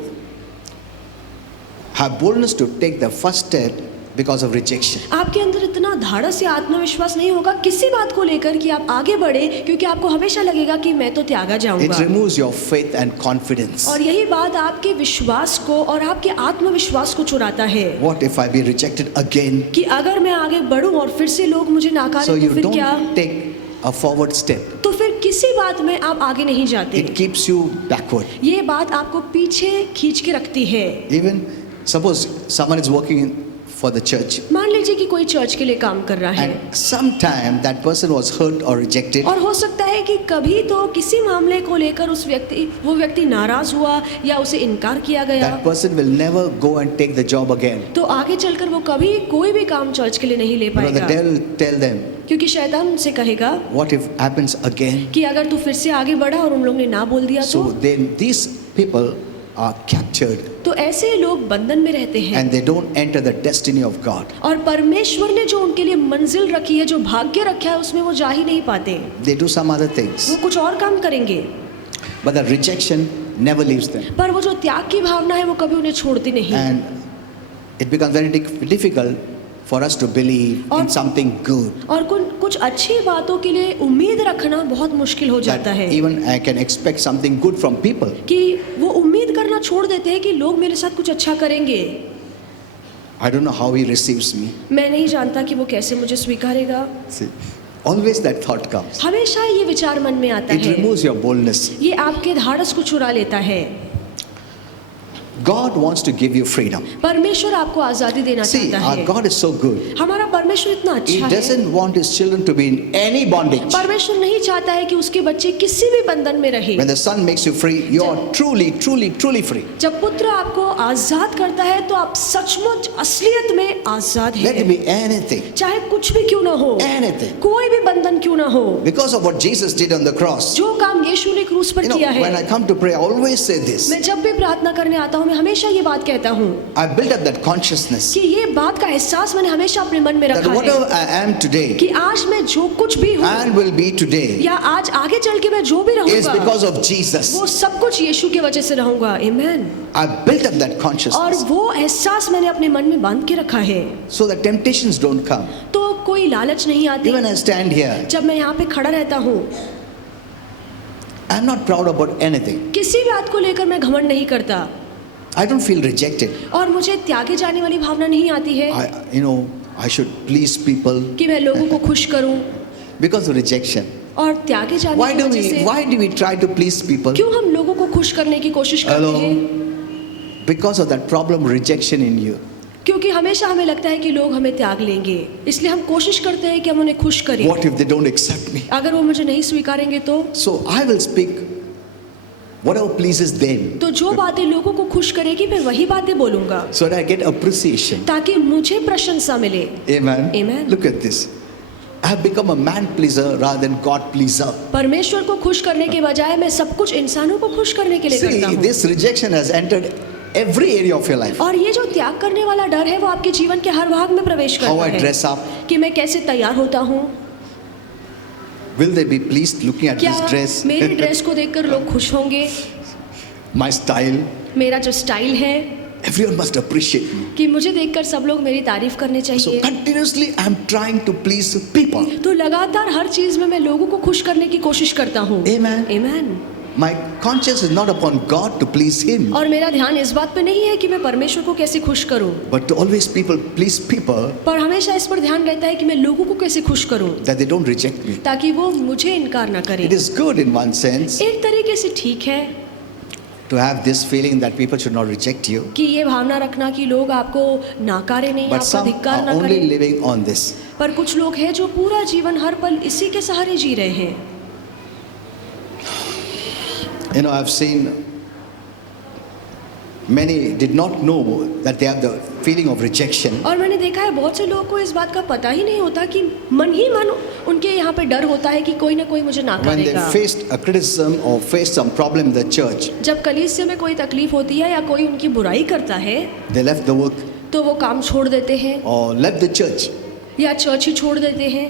have boldness to take the first step because of rejection. आपके अंदर इतना धाड़स या आत्मविश्वास नहीं होगा किसी बात को लेकर कि आप आगे बढ़े, क्योंकि आपको हमेशा लगेगा कि मैं तो त्यागा It जाऊंगा। removes your faith and confidence. और यही बात आपके विश्वास को और आपके आत्मविश्वास को चुराता है What if I be rejected again? कि अगर मैं आगे बढ़ूं और फिर से लोग मुझे So नाकारें तो you फिर क्या? don't take a forward step. तो फिर किसी बात में आप आगे नहीं जाते। It keeps you backward. ये बात आपको पीछे खींच के रखती है। Even suppose someone is working for the church मान लीजिए कि कोई चर्च के लिए काम कर रहा है and sometime that person was hurt or rejected. और हो सकता है कि कभी तो किसी मामले को लेकर वो व्यक्ति नाराज हुआ या उसे इनकार किया गया, That person will never go and take the job again. तो आगे चलकर वो कभी कोई भी काम चर्च के लिए नहीं ले You know, the पाएगा, devil tell them, क्योंकि शैतान उनसे कहेगा what if happens again? कि अगर तू फिर से आगे बढ़ा और उन लोगों ने ना बोल दिया So तो then these people are captured तो ऐसे लोग बंधन में रहते हैं and they don't enter the destiny of God. और परमेश्वर ने जो उनके लिए मंजिल रखी है, जो भाग्य रखा है, उसमें वो जा ही नहीं पाते। They do some other things, वो कुछ और काम करेंगे, but the rejection never leaves them. पर वो जो त्याग की भावना है वो कभी उन्हें छोड़ती नहीं। And it becomes very difficult for us to believe in something good. और कुछ अच्छी बातों के लिए उम्मीद रखना बहुत मुश्किल हो जाता That है even I can expect something good from people. कि वो उम्मीद करना छोड़ देते हैं कि लोग मेरे साथ कुछ अच्छा करेंगे। I don't know how he receives me. मैं नहीं जानता कि वो कैसे मुझे स्वीकारेगा। See, always that thought comes. हमेशा ये विचार मन में आता It है, removes your boldness. ये आपके धाड़स को चुरा लेता है। God wants to give you freedom. परमेश्वर आपको आजादी देना See, चाहता our है। God is so good. हमारा परमेश्वर इतना He अच्छा है। doesn't want his children to be in any bondage. परमेश्वर नहीं चाहता है कि उसके बच्चे किसी भी बंधन में रहे। When the Son makes you free, you are truly, truly, truly free. जब पुत्र आपको आजाद करता है तो आप सचमुच असलियत में आजाद Let it हैं। be anything, चाहे कुछ भी क्यों ना हो, anything. कोई भी बंधन क्यों ना हो, Because of what Jesus did on the cross. जो काम यीशु ने क्रूस पर You know, किया है। when I come to pray, I always say this. मैं जब भी प्रार्थना करने आता हूँ मैं हमेशा ये बात कहता हूँ I built up that consciousness कि ये बात का एहसास मैंने हमेशा अपने मन में that रखा है whatever I am today कि आज मैं जो कुछ भी हूँ and will be today या आज आगे चल के मैं जो भी is रहूंगा because of Jesus. वो सब कुछ यीशु की वजह से रहूंगा। आमीन। I built up that और consciousness वो एहसास मैंने अपने मन में बांध के रखा है, so that temptations don't come. तो कोई लालच नहीं आती। Even I stand here, जब मैं यहाँ पे खड़ा रहता हूँ, I'm not proud about anything. किसी बात को लेकर मैं घमंड नहीं करता I don't feel rejected. और मुझे त्यागे जाने वाली भावना नहीं आती है I should please people कि मैं लोगों को खुश करूं। because of rejection. और त्यागे जाने Why की do वजह we से why do we try to please people? क्यों हम लोगों को खुश करने की कोशिश करते Hello? हैं? Because of that problem rejection in you. क्योंकि हमेशा हमें लगता है कि लोग हमें त्याग लेंगे, इसलिए हम कोशिश करते हैं कि हम उन्हें खुश करें। What if they don't accept me? अगर वो मुझे नहीं स्वीकारेंगे तो So I will speak whatever pleases them जो बातें लोगों को खुश करेगी मैं वही बातें बोलूंगा so that I get appreciation. ताकि मुझे प्रशंसा मिले। Amen. Amen. Look at this. I have become a man pleaser rather than God pleaser. परमेश्वर को खुश करने के बजाय मैं सब कुछ इंसानों को खुश करने के लिए करता See, हूँ। this rejection has entered every area of your life. और ये जो त्याग करने वाला डर है वो आपके जीवन के हर भाग में प्रवेश How करता I है dress up. कि मैं कैसे तैयार होता हूँ, Will they be pleased looking at क्या this dress? मेरी ड्रेस को देखकर लोग खुश होंगे, My style. मेरा जो स्टाइल है Everyone must appreciate me. कि मुझे देखकर सब लोग मेरी तारीफ करने So चाहिए। continuously I am trying to please people. तो लगातार हर चीज में मैं लोगों को खुश करने की कोशिश करता हूँ। Amen. Amen। My conscience is not upon God to please Him, और मेरा ध्यान इस बात पे नहीं है कि मैं परमेश्वर को कैसे खुश करूँ, but to always please people पर हमेशा इस पर ध्यान रहता है कि मैं लोगों को कैसे खुश करूँ that they don't reject me. ताकि वो मुझे इनकार ना करें। It is good in one sense एक तरीके से ठीक है to have this feeling that people should not reject you, कि ये भावना रखना कि लोग आपको नाकारे नहीं, but आपका some धिक्कार are ना only करें। living on this. पर कुछ लोग हैं जो पूरा जीवन हर पल इसी के सहारे जी रहे हैं। You know, I've seen many did not know that they have the feeling of rejection. और मैंने देखा है बहुत से लोगों को इस बात का पता ही नहीं होता कि मन ही मन उनके यहाँ पे डर होता है कि कोई ना कोई मुझे When they नाकारेगा। faced a criticism or faced some problem in the church, जब कलीसिया में कोई तकलीफ होती है या कोई उनकी बुराई करता है they left the work तो वो काम छोड़ देते हैं or left the church. या चर्च ही छोड़ देते हैं।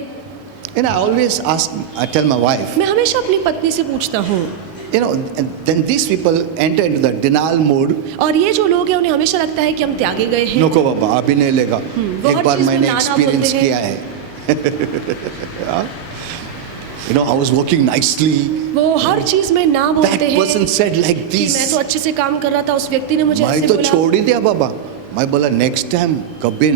And I always ask, I tell my wife, मैं हमेशा अपनी पत्नी से पूछता हूँ You know, and then these people enter into the denial mode. और ये जो लोग हैं उन्हें हमेशा लगता है कि हम त्यागे गए हैं। नको बाबा अभी नहीं लेगा, वो एक हर बार चीज़ में मैंने ना ना एक्सपीरियंस बोलते किया है। You know, I was working nicely. वो हर चीज में ना That बोलते हैं person said like कि मैं this. तो अच्छे से काम कर रहा था, उस व्यक्ति ने मुझे मैं ऐसे तो बोला। छोड़ ही दिया बाबा। मैं बोला नेक्स्ट टाइम कभी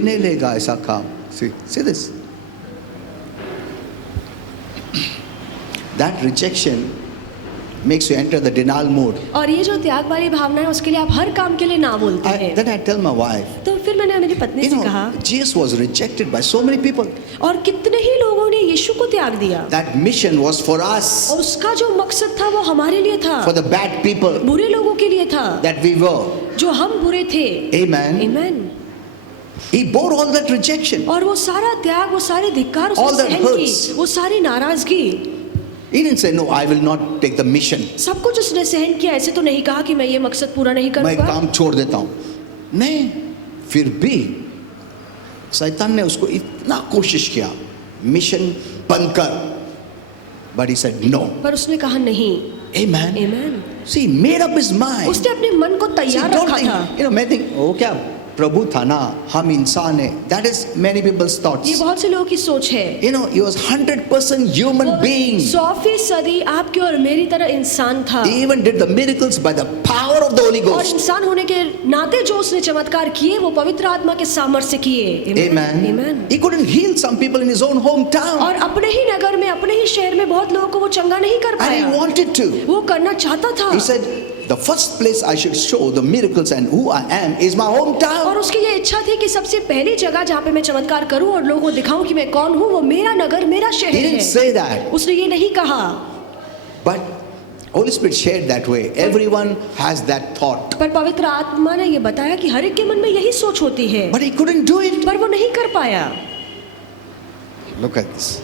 नहीं लेगा ऐसा काम। See this. That rejection makes you enter the denial mode. और ये जो त्याग वाली भावना है उसके लिए आप हर काम के लिए ना बोलते हैं। Then I tell my wife, तो फिर मैंने मेरी पत्नी you से know, कहा, Jesus was rejected by so many people. और कितने ही लोगों ने यीशु को त्याग दिया। That mission was for us, और उसका जो मकसद था वो हमारे लिए था, for the bad people बुरे लोगों के लिए था, that we were. जो हम बुरे थे। Amen. Amen. He bore all that rejection. और वो सारा त्याग, वो सारे धिक्कार All उसने that सहन की, hurts. वो सारी नाराजगी, He didn't say, no, I will not take the mission. सब कुछ उसने सहन किया। ऐसे तो नहीं कहा कि मैं ये मकसद पूरा नहीं मैं करूंगा। काम छोड़ देता हूँ। नहीं, फिर भी शैतान ने उसको इतना कोशिश किया, मिशन बंद कर, but he said no. पर उसने कहा नहीं। Amen. Amen. See, he made up his mind. उसने अपने मन को See, तैयार don't रखा think, था। you know, मैं think, oh क्या प्रभु था ना, हम इंसान है. That is many people's ये thoughts. बहुत से लोगों की सोच है। You know, he was 100% human being. 100% आपके और मेरी तरह इंसान था। He even did the miracles by the power of the Holy और Ghost. इंसान होने के नाते जो उसने चमत्कार किए वो पवित्र आत्मा के सामर्थ्य से किए। Amen. Amen. He couldn't heal some people in his own hometown. और अपने ही नगर में, अपने ही शहर में बहुत लोगों को वो चंगा नहीं कर And he पाया। wanted to. वो करना चाहता था। He said, the first place I should show the miracles and who I am is my और hometown. उसकी ये इच्छा थी कि सबसे पहली जगह जहाँ पे मैं चमत्कार करूं और लोगों को दिखाऊं कि मैं कौन हूँ, वो मेरा नगर, मेरा He शहर didn't है। say that. उसने ये नहीं कहा। But Holy Spirit shared that way. Everyone has that thought. पर पवित्र आत्मा ने ये बताया कि हर एक के मन में यही सोच होती है, But he couldn't do it. पर वो नहीं कर पाया। Look at this.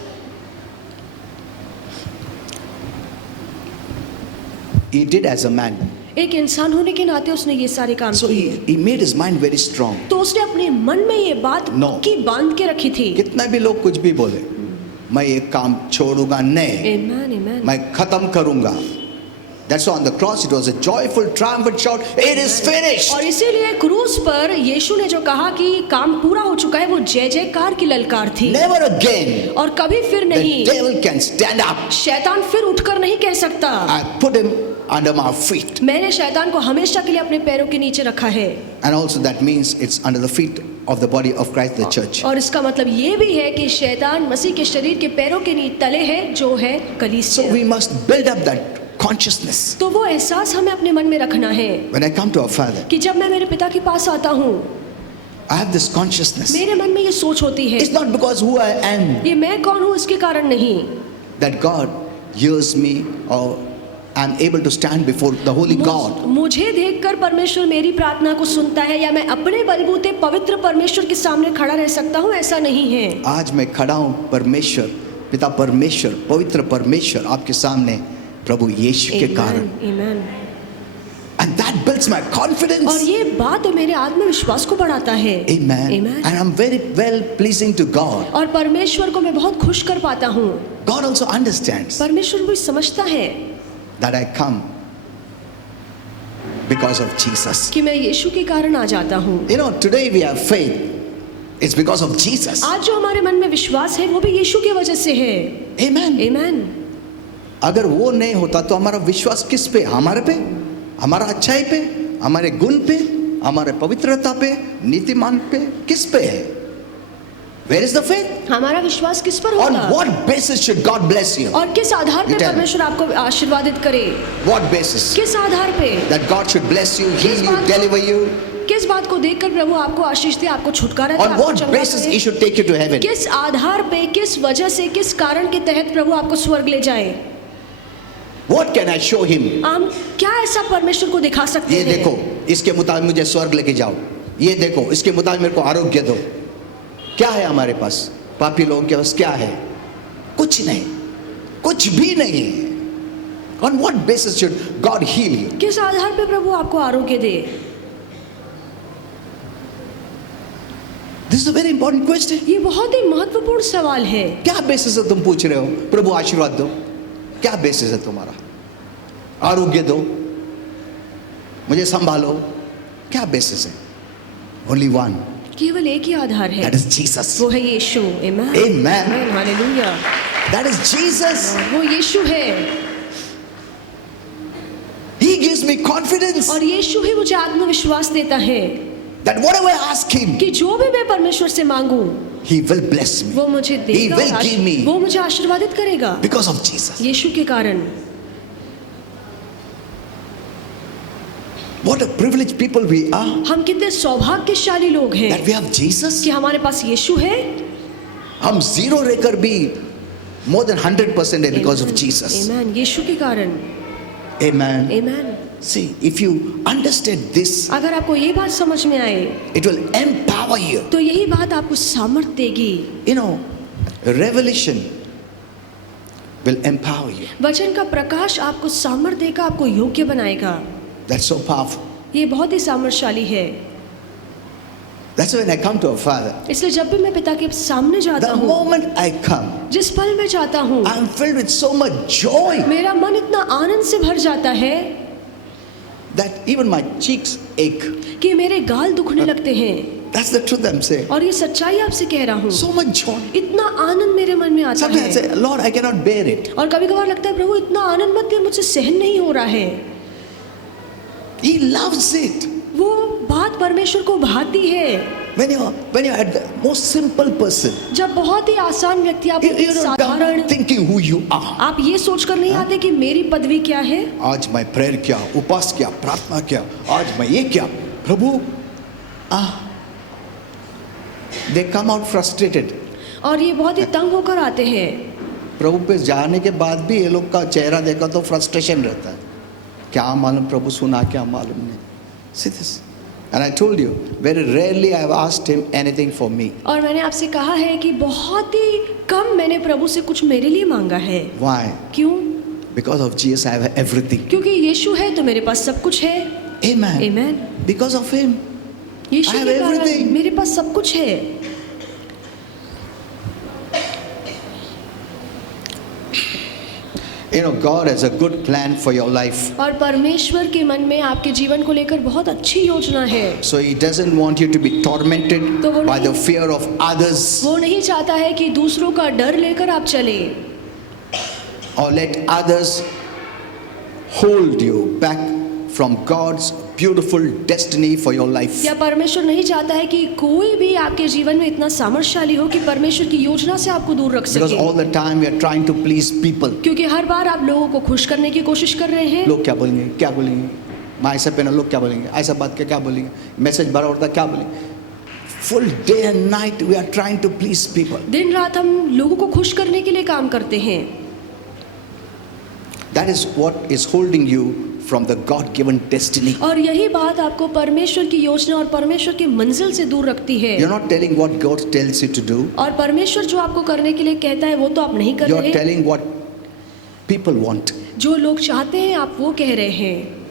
He did as a man. एक इंसान होने के नाते उसने ये सारे काम So किए। he made his mind very strong. तो उसने अपने मन में ये बात No. की बांध के रखी थी। कितना भी लोग कुछ भी बोले, मैं ये काम छोड़ूंगा नहीं, Amen, amen. मैं खत्म करूंगा. That's why on the cross it was a joyful, triumphant shout, it is finished. और इसीलिए क्रूस पर यीशु ने जो कहा कि काम पूरा हो चुका है, वो जय जयकार की ललकार थी। Never again और कभी फिर the नहीं, devil can stand up. शैतान फिर उठकर नहीं कह सकता, I put him under my feet. मैंने शैतान को हमेशा के लिए अपने पैरों के नीचे रखा है। And also that means it's under the feet of the body of Christ, the church. और इसका मतलब ये भी है कि शैतान मसीह के शरीर के पैरों के तले है, जो है So कलीसिया। we must build up that consciousness. तो वो एहसास हमें अपने मन में रखना है When I come to our Father, कि जब मैं मेरे पिता के पास आता हूँ, I have this consciousness. मेरे मन में ये सोच होती है, It's not because who I am ये मैं कौन हूँ इसके कारण नहीं, that God hears me or I'm able to stand before the holy God. मुझे देखकर परमेश्वर मेरी प्रार्थना को सुनता है, या मैं अपने बलबूते पवित्र परमेश्वर के सामने खड़ा रह सकता हूँ, ऐसा नहीं है। आज मैं खड़ा हूँ परमेश्वर, पिता परमेश्वर, पवित्र परमेश्वर आपके सामने प्रभु यीशु के कारण. Amen. And that builds my और confidence. ये बात मेरे आत्मविश्वास को बढ़ाता है। Amen. Amen. And I'm very well pleasing to God. और परमेश्वर को मैं बहुत खुश कर पाता हूँ। God also understands परमेश्वर भी समझता है that I come because of Jesus. कि मैं यीशु के कारण आ जाता हूँ। You know, today we have faith. It's because of Jesus. आज जो हमारे मन में विश्वास है वो भी यीशु की वजह से है। Amen. Amen. अगर वो नहीं होता तो हमारा विश्वास किस पे? हमारे पे, हमारा अच्छाई पे, हमारे गुण पे, हमारे पवित्रता पे, नीतिमान पे, किस पे है? Where is the faith? हमारा विश्वास किस पर On होगा? what basis should God bless you? और किस आधार पे You tell me. परमेश्वर आपको आशीर्वादित करे? What basis? किस आधार पे? That God should bless you, heal किस you, बात को- deliver you. किस बात को देखकर प्रभु आपको आशीष दे, आपको छुटकारा दे, On आपको what चंगा basis करे? He should take you to heaven? किस आधार पे, किस वजह से, किस कारण के तहत प्रभु आपको स्वर्ग ले जाए? What can I show Him? हम क्या ऐसा परमेश्वर को दिखा सकते ये हैं? देखो, इसके मुताबिक मुझे स्वर्ग लेके जाओ. ये देखो, इसके मुताबिक मेरे को आरोग्य दो. क्या है हमारे पास? पापी लोगों के पास क्या है? कुछ नहीं, कुछ भी नहीं. On what basis should God heal you? किस आधार पे प्रभु आपको आरोग्य दे? This is a very important question. ये बहुत ही महत्वपूर्ण सवाल है। क्या बेसिस है तुम पूछ रहे हो? प्रभु आशीर्वाद दो, क्या बेसिस है तुम्हारा? आरोग्य दो, मुझे संभालो, क्या बेसिस है? Only one. केवल एक ही आधार है, That is Jesus. वो है यीशु। आमेन, Amen. Hallelujah. That is Jesus. वो यीशु है He gives me confidence और यीशु ही मुझे आत्मविश्वास देता है that whatever I ask Him, कि जो भी मैं परमेश्वर से मांगूं He will bless me वो मुझे He देगा, will give me वो मुझे आशीर्वादित करेगा because of Jesus. यीशु के कारण। What a privileged people we are हम कितने सौभाग्यशाली लोग हैं that we have Jesus. कि हमारे पास यीशु है। हम जीरो रहकर भी more than 100% है because of Jesus. आमेन, यीशु के कारण। Amen. Amen. See, if you understand this, अगर आपको ये बात समझ में आए it will empower you. तो यही बात आपको सामर्थ्य देगी। You know, revelation will empower you. वचन का प्रकाश आपको सामर्थ्य देगा, आपको योग्य बनाएगा। That's so powerful. ये बहुत ही सामर्थ्यशाली है। That's when I come to our Father. इसलिए जब भी मैं पिता के सामने जाता The हूँ, moment I come, जिस पल मैं जाता हूँ, I'm filled with so much joy मेरा मन इतना आनंद से भर जाता है that even my cheeks ache. कि मेरे गाल दुखने लगते हैं। That's the truth I'm saying. और ये सच्चाई आपसे कह रहा हूँ। So much joy. इतना आनंद मेरे मन में आता Sometimes I है say, Lord, I cannot bear it. और कभी कभार लगता है प्रभु इतना आनंद मत दे, मुझसे सहन नहीं हो रहा है। He loves it. वो बात परमेश्वर को भाती है। When you're at the most simple person, जब बहुत ही आसान व्यक्ति आप you're not साधारण, thinking who you are. आप ये सोचकर नहीं आते कि मेरी पदवी क्या है, आज मैं प्रेयर क्या, उपास क्या, प्रार्थना क्या, आज मैं ये क्या, प्रभु, they come out frustrated. और ये बहुत ही तंग होकर आते हैं। प्रभु पे जाने के बाद भी ये लोग का चेहरा देखा तो फ्रस्ट्रेशन रहता है, क्या मालूम प्रभु सुना क्या मालूम नहीं. See this. And I told you, very rarely I have asked Him anything for me. और मैंने आपसे कहा है कि बहुत ही कम मैंने प्रभु से कुछ मेरे लिए मांगा है। Why? क्यों? Because of Jesus I have everything. क्योंकि यीशु है तो मेरे पास सब कुछ है। Amen. Amen. Because of Him. Yeshu I have के कारण everything. मेरे पास सब कुछ है। You know, God has a good plan for your life. और परमेश्वर के मन में आपके जीवन को लेकर बहुत अच्छी योजना है। So He doesn't want you to be tormented तो वो by नहीं- the fear of others वो नहीं चाहता है कि दूसरों का डर लेकर आप चले or let others hold you back from God's beautiful destiny for your life. या परमेश्वर नहीं चाहता है कि कोई भी आपके जीवन में इतना सामर्थ्यशाली हो कि परमेश्वर की योजना से आपको दूर रख Because सके। all the time we are trying to please people. क्योंकि हर बार आप लोगों को खुश करने की कोशिश कर रहे हैं। लोग क्या बोलेंगे, क्या बोलेंगे, मैं ऐसा पहना, लोग क्या बोलेंगे, ऐसा बात क्या बोलेंगे, मैसेज बड़ा होता क्या बोलेंगे. Full day and night we are trying to please people. दिन रात हम लोगों को खुश करने के लिए काम करते हैं। That is what is holding you from the God-given destiny. और यही बात आपको परमेश्वर की योजना और परमेश्वर की मंजिल से दूर रखती है। You're not telling what God tells you to do. और परमेश्वर जो आपको करने के लिए कहता है वो तो आप नहीं कर You're रहे। telling what people want, जो लोग चाहते हैं आप वो कह रहे हैं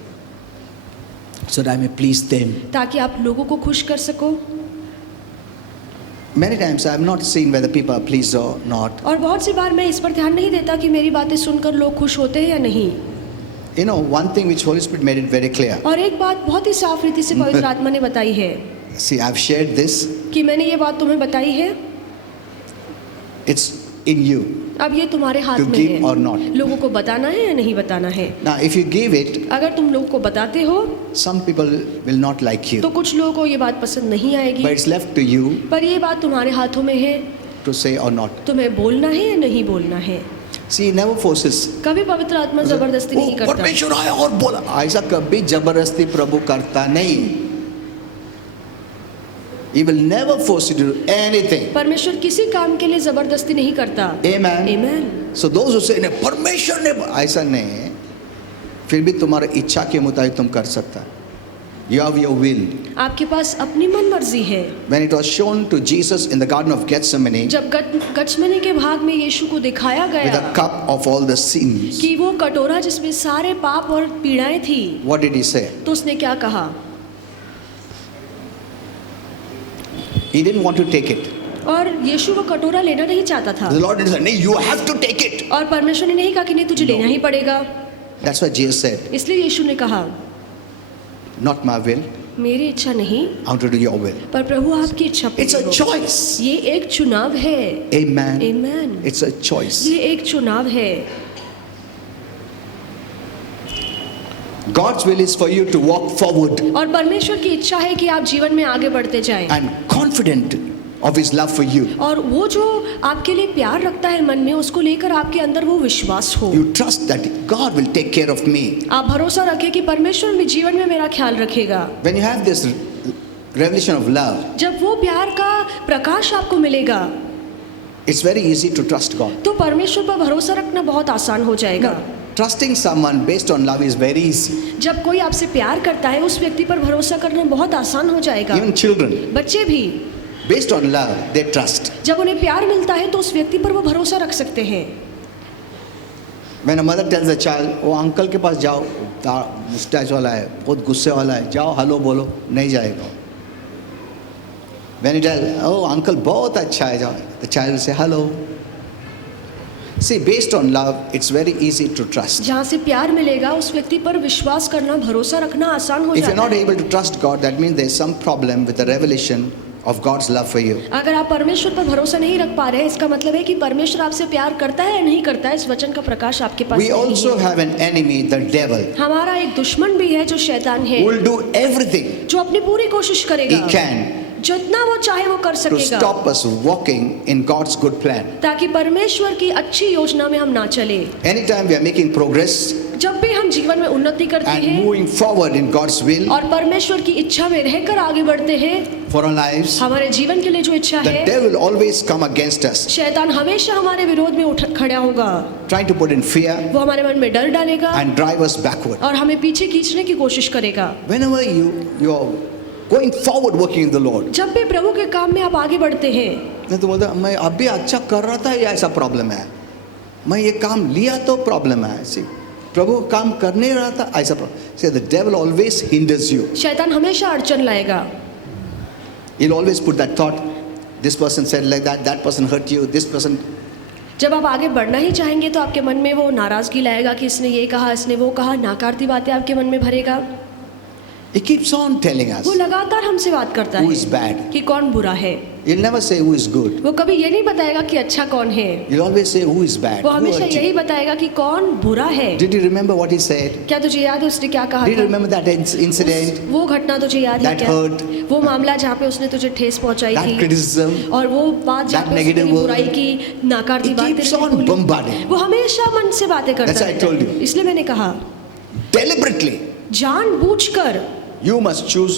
so that I may please them. ताकि आप लोगों को खुश कर सको। Many times I have not seen whether people are pleased or not. और बहुत सी बार मैं इस पर ध्यान नहीं देता कि मेरी बातें सुनकर लोग खुश होते हैं या नहीं। You know, one thing which Holy Spirit made it very clear. और एक बात बहुत ही साफ रीति से पवित्र आत्मा ने बताई है See, I've shared this. कि मैंने ये बात तुम्हें बताई है, It's in you. अब ये तुम्हारे हाथ To में give है or not. लोगों को बताना है या नहीं बताना है। Now, if you give it, अगर तुम लोगों को बताते हो some people will not like तो you. कुछ लोगों को ये बात पसंद नहीं आएगी, But it's left to you पर ये बात तुम्हारे हाथों में है, to say or not. तुम्हें बोलना है या नहीं बोलना है। See, he never forces. कभी पवित्र आत्मा जबरदस्ती नहीं करता। परमेश्वर आया और बोला, ऐसा कभी जबरदस्ती प्रभु करता नहीं. He will never force you to do anything. परमेश्वर किसी काम के लिए जबरदस्ती नहीं करता। Amen. Amen. So those who say नहीं, परमेश्वर ने, ऐसा नहीं, फिर भी तुम्हारी इच्छा के मुताबिक तुम कर सकता है. You have your will. आपके पास अपनी मन मर्जी है। When it was shown to Jesus in the Garden of Gethsemane जब गत्समनी के भाग में यीशु को दिखाया with गया a cup of all the sins, कि वो कटोरा जिसमें सारे पाप और पीड़ाएं थी, what did he say? तो उसने क्या कहा? He didn't want to take it. और यीशु वो कटोरा लेना नहीं चाहता था, The Lord didn't say, "No, you have to take it." और परमेश्वर ने नहीं कहा कि नहीं तुझे लेना ही पड़ेगा। That's why Jesus said, इसलिए यीशु ने कहा, "Not my will, मेरी इच्छा नहीं I want to do your will." पर प्रभु आपकी इच्छा It's पूरी a हो। choice. ये एक चुनाव है। Amen. आमीन। It's a choice. ये एक चुनाव है। God's will is for you to walk forward और परमेश्वर की इच्छा है कि आप जीवन में आगे बढ़ते जाएं, and confident of His love for you. और वो जो आपके लिए प्यार रखता है मन में, उसको लेकर आपके अंदर वो विश्वास हो। You trust that God will take care of me. आप भरोसा रखें कि परमेश्वर भी जीवन में मेरा ख्याल रखेगा। When you have this revelation of love, जब वो प्यार का प्रकाश आपको मिलेगा, it's very easy to trust God. तो परमेश्वर पर भरोसा रखना बहुत आसान हो जाएगा। Trusting someone based on love is very easy. जब कोई आपसे प्यार करता है, उस व्यक्ति पर भरोसा करना बहुत आसान हो जाएगा। Even children, बच्चे भी based on love, they trust. जब उन्हें प्यार मिलता है तो उस व्यक्ति पर वो भरोसा रख सकते हैं। When a mother tells a child, "वो अंकल के पास जाओ, मुस्टैच वाला है, बहुत गुस्से वाला है, जाओ हेलो बोलो," नहीं जाएगा। When you tell, "Oh, uncle बहुत अच्छा है," जाओ, the child will say hello. See, based on love, it's very easy to trust. जहाँ से प्यार मिलेगा, उस व्यक्ति पर विश्वास करना, भरोसा रखना आसान हो If you're जाता not है। able to trust God, that means there's some problem with the revelation of God's love for you. अगर आप परमेश्वर पर भरोसा नहीं रख पा रहे हैं, इसका मतलब है कि परमेश्वर आपसे प्यार करता है या नहीं करता है, इस वचन का प्रकाश आपके पास We नहीं also है। have an enemy, the devil, हमारा एक दुश्मन भी है जो शैतान है, who will do everything जो अपनी पूरी कोशिश he करेगा, can जितना वो चाहे वो कर to सकेगा, stop us walking in God's good plan. ताकि परमेश्वर की अच्छी योजना में हम ना चले। Anytime we are making progress जब भी हम जीवन में उन्नति करते and हैं moving forward in God's will और परमेश्वर की इच्छा में रहकर आगे बढ़ते हैं, for our lives, हमारे जीवन के लिए जो इच्छा the है, devil always come against us, शैतान हमेशा हमारे विरोध में उठ खड़ा होगा। trying to put in fear वो हमारे मन में डर डालेगा and drive us backward. और हमें पीछे खींचने की कोशिश करेगा। Whenever you are going forward working in the Lord, जब भी प्रभु के काम में आप आगे बढ़ते हैं, नहीं तो बोलता मैं अभी अच्छा कर रहा था या ऐसा प्रॉब्लम है, मैं ये काम लिया तो प्रॉब्लम है। See, प्रभु काम कर नहीं रहा था, ऐसा problem. See, the devil always hinders you. शैतान हमेशा अड़चन लाएगा। He'll always put that thought, this person said like that, that person hurt you, this person. जब आप आगे बढ़ना ही चाहेंगे तो आपके मन में वो नाराजगी लाएगा कि इसने ये कहा, इसने वो कहा, नाकारती बातें आपके मन में भरेगा। He keeps on telling us वो लगातार हमसे बात करता who is है bad. कि कौन बुरा है। He'll never say who is good. वो कभी ये नहीं बताएगा कि अच्छा कौन है, He'll always say who is bad. वो Who हमेशा hurt you? यही बताएगा कि कौन बुरा है। Did you remember what he said? क्या तुझे याद है उसने क्या कहा Did you था? remember that incident? वो घटना तुझे याद है That क्या? hurt? वो मामला जहाँ पे उसने तुझे ठेस पहुंचाई That थी, criticism? और वो बात जहाँ That पे उसने negative तेरी word? बुराई की, नाकारती He बात keeps तेरे on लिए बोली। bombarding. वो हमेशा मन से बातें करता That's why I रहता told है। you. इसलिए मैंने कहा, Deliberately, जानबूझकर you must choose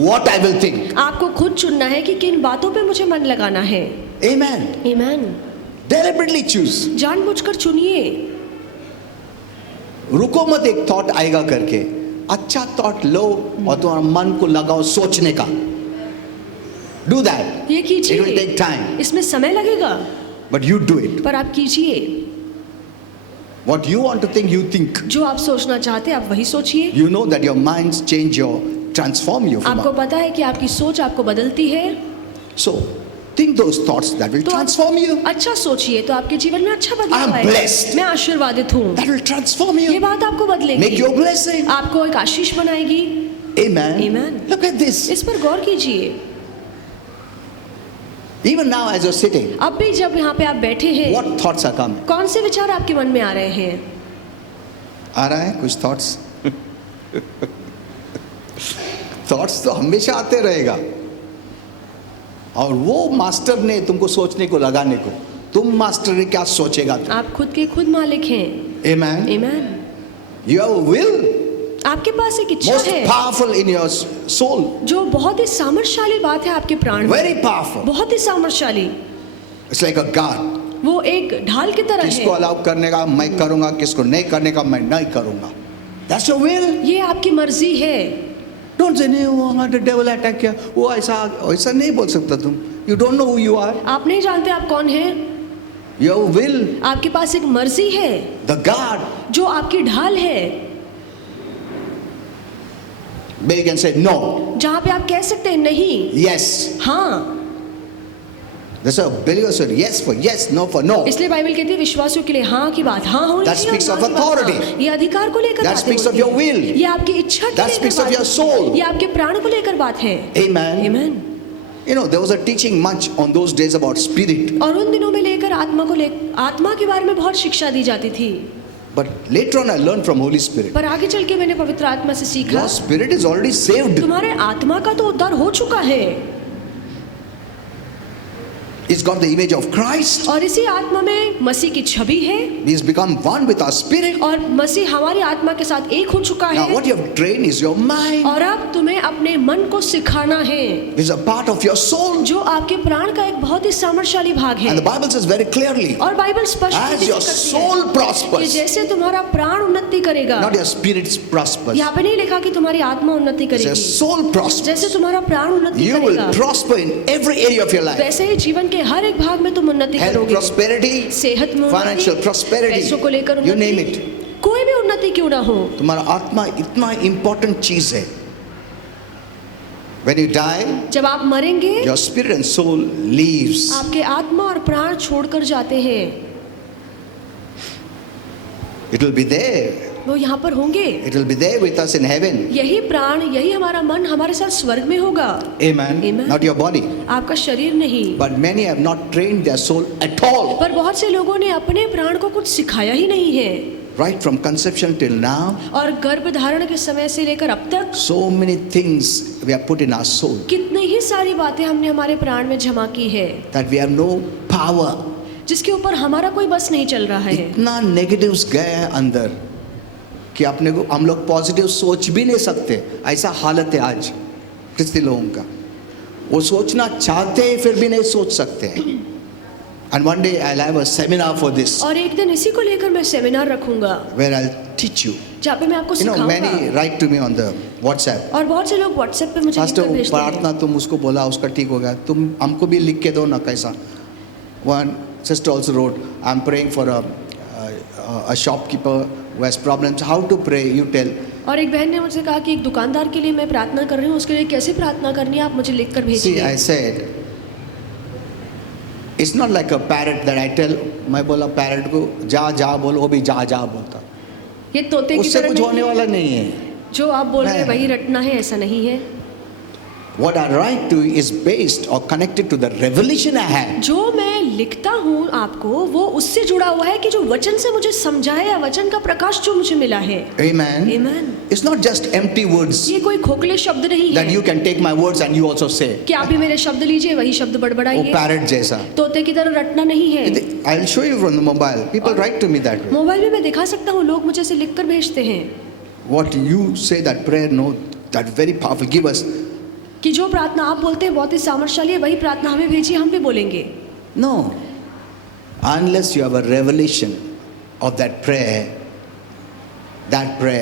what I will think. आपको खुद चुनना है कि किन बातों पे मुझे मन लगाना है। Amen. आमीन। Deliberately choose. जानबूझकर चुनिए। रुको मत एक थॉट आएगा करके, अच्छा थॉट लो और तुम्हारा मन को लगाओ सोचने का। Do that. ये It will कीजिए, take time, इसमें समय लगेगा, but you do it. पर आप कीजिए। What you want to think, you think. जो आप सोचना चाहते हैं आप वही सोचिए। You know that your minds change your, transform you from आपको up. पता है कि आपकी सोच आपको बदलती है, So, think those thoughts that will तो आप transform you. अच्छा सोचिए तो आपके जीवन में अच्छा I'm बदलाव आएगा। blessed. मैं आशीर्वादित हूँ, That will transform ये you. बात आपको Make बदलेगी, you a blessing. आपको एक आशीष बनाएगी। Amen. Amen. Look at this. इस पर गौर कीजिए। Even now as you're sitting, अब भी जब यहाँ पे आप बैठे हैं, what thoughts are coming? कौन से विचार आपके मन में आ रहे हैं? आ रहा है कुछ थॉट्स? थॉट्स तो हमेशा आते रहेगा, और वो मास्टर ने तुमको सोचने को लगाने को, तुम मास्टर ने क्या सोचेगा तुम? आप खुद के खुद मालिक हैं। Amen. आमीन। You have a will, आपके पास एक इच्छा most है powerful in your soul, जो बहुत ही सामर्थ्यशाली बात है आपके प्राण में, very powerful. बहुत ही सामर्थ्यशाली। It's like a guard. वो एक ढाल की तरह किसको है। अलाउ करने का मैं करूंगा, किसको नहीं करने का मैं नहीं करूंगा. That's your will. ये आपकी मर्जी है। Don't say नहीं वो हमारा devil attack किया, वो ऐसा ऐसा नहीं बोल सकता तुम. You don't know who you are. आप नहीं जानते आप कौन हैं। Your will, आपके पास एक मर्जी है the guard. जो आपकी ढाल है, Where you can say no, जहाँ पे आप कह सकते हैं नहीं, yes. हाँ। That's a believer said yes for yes, no for no. इसलिए बाइबल कहती है विश्वासियों के लिए हाँ की बात हाँ होनी That चाहिए speaks और of ना की बात authority. हाँ। ये अधिकार को लेकर That बातें speaks of होती your हैं। will. ये आपकी इच्छा के That लेकर speaks of बात your होती soul. है। ये आपके प्राण को लेकर बात है। Amen. Amen. You know, there was a teaching much on those days about spirit. और उन दिनों में लेकर आत्मा के बारे में बहुत शिक्षा दी जाती थी। But later on I learned from Holy Spirit. पर आगे चल के मैंने पवित्र आत्मा से सीखा Your spirit is already saved. तुम्हारे आत्मा का तो उद्धार हो चुका है It's got the image of Christ. और इसी आत्मा में मसीह की छवि है He's become one with our spirit. और मसीह हमारी आत्मा के साथ एक हो चुका Now है। what you have trained is your mind. और अब तुम्हें अपने मन को सिखाना है It's a part of your soul. जो आपके प्राण का एक बहुत ही सामर्थ्यशाली भाग है। And the Bible says very clearly, और बाइबल स्पष्ट as रीति से your करती soul है कि prospers, जैसे तुम्हारा प्राण उन्नति करेगा, not your spirit prospers. यहाँ पे नहीं लिखा कि तुम्हारी आत्मा उन्नति As your करेगी, soul prospers, जैसे तुम्हारा प्राण उन्नति you will करेगा prosper in every area of your life. वैसे ही जीवन के हर एक भाग में तुम उन्नति Health, करोगे। prosperity, सेहत में financial उन्नति, prosperity, पैसों को लेकर you name उन्नति, it. कोई भी उन्नति क्यों ना हो। तुम्हारा आत्मा इतना important चीज है. When you die, जब आप मरेंगे your spirit and soul leaves. आपके आत्मा और प्राण छोड़कर जाते हैं, It will be there. वो यहाँ पर होंगे। It will be there with us in heaven. यही प्राण यही हमारा मन हमारे साथ स्वर्ग में होगा। Amen. Amen. Not your body. आपका शरीर नहीं। But many have not trained their soul at all. पर बहुत से लोगों ने अपने प्राण को कुछ सिखाया ही नहीं है। Right from conception till now, और गर्भधारण के समय से लेकर अब तक so many things we have put in our soul कितनी ही सारी बातें हमने हमारे प्राण में जमा की है that we have no power. जिसके ऊपर हमारा कोई बस नहीं चल रहा है। इतना negatives गए हैं अंदर कि अपने को हम लोग पॉजिटिव सोच भी नहीं सकते। ऐसा हालत है आज क्रिस्ती लोगों का। वो सोचना चाहते हैं फिर भी नहीं सोच सकते हैं। And one day I'll have a seminar for this, और एक दिन इसी को लेकर मैं सेमिनार रखूंगा where I'll teach you. जहाँ पे मैं आपको You know, many सिखाऊंगा। write to me on the WhatsApp. और बहुत से लोग व्हाट्सएप पे मुझे फास्टर लिखकर भेजते हैं। प्रार्थना तुम उसको बोला उसका ठीक हो गया, तुम हमको भी लिख के दो ना कैसा। One sister also wrote, I'm praying for a shopkeeper who has problems. How to pray? You tell. और एक बहन ने मुझसे कहा कि एक दुकानदार के लिए मैं प्रार्थना कर रही हूँ, उसके लिए कैसे प्रार्थना करनी है आप मुझे लिखकर See, भेजिए। I said, it's not like a parrot that I tell. मैं बोला पैरट को जा जा बोलो, वो भी जा जा बोलता। ये तोते की उससे तरह कुछ होने नहीं वाला है। नहीं है। जो आप बोल रहे हैं नहीं। वही रटना है, ऐसा नहीं है। What I write to you is based or connected to the revelation I had. जो मैं लिखता हूँ आपको वो उससे जुड़ा हुआ है कि जो वचन से मुझे समझाया या वचन का प्रकाश जो मुझे मिला है। Amen. Amen. It's not just empty words ये कोई खोखले शब्द नहीं that है you can take my words and you also say. कि आप भी मेरे शब्द लीजिए वही शब्द वो बड़बड़ाइए। पैरट जैसा। तोते की तरह रटना नहीं है। I'll show you from the mobile. People write to me that way. Mobile में मैं दिखा सकता हूँ, लोग मुझे ऐसे लिखकर भेजते हैं What you say that prayer, no, that very powerful. Give us. कि जो प्रार्थना आप बोलते हैं बहुत ही सामर्थ्यशाली है, वही प्रार्थना हमें भेजिए, हम भी बोलेंगे। No. Unless you have a revelation of that prayer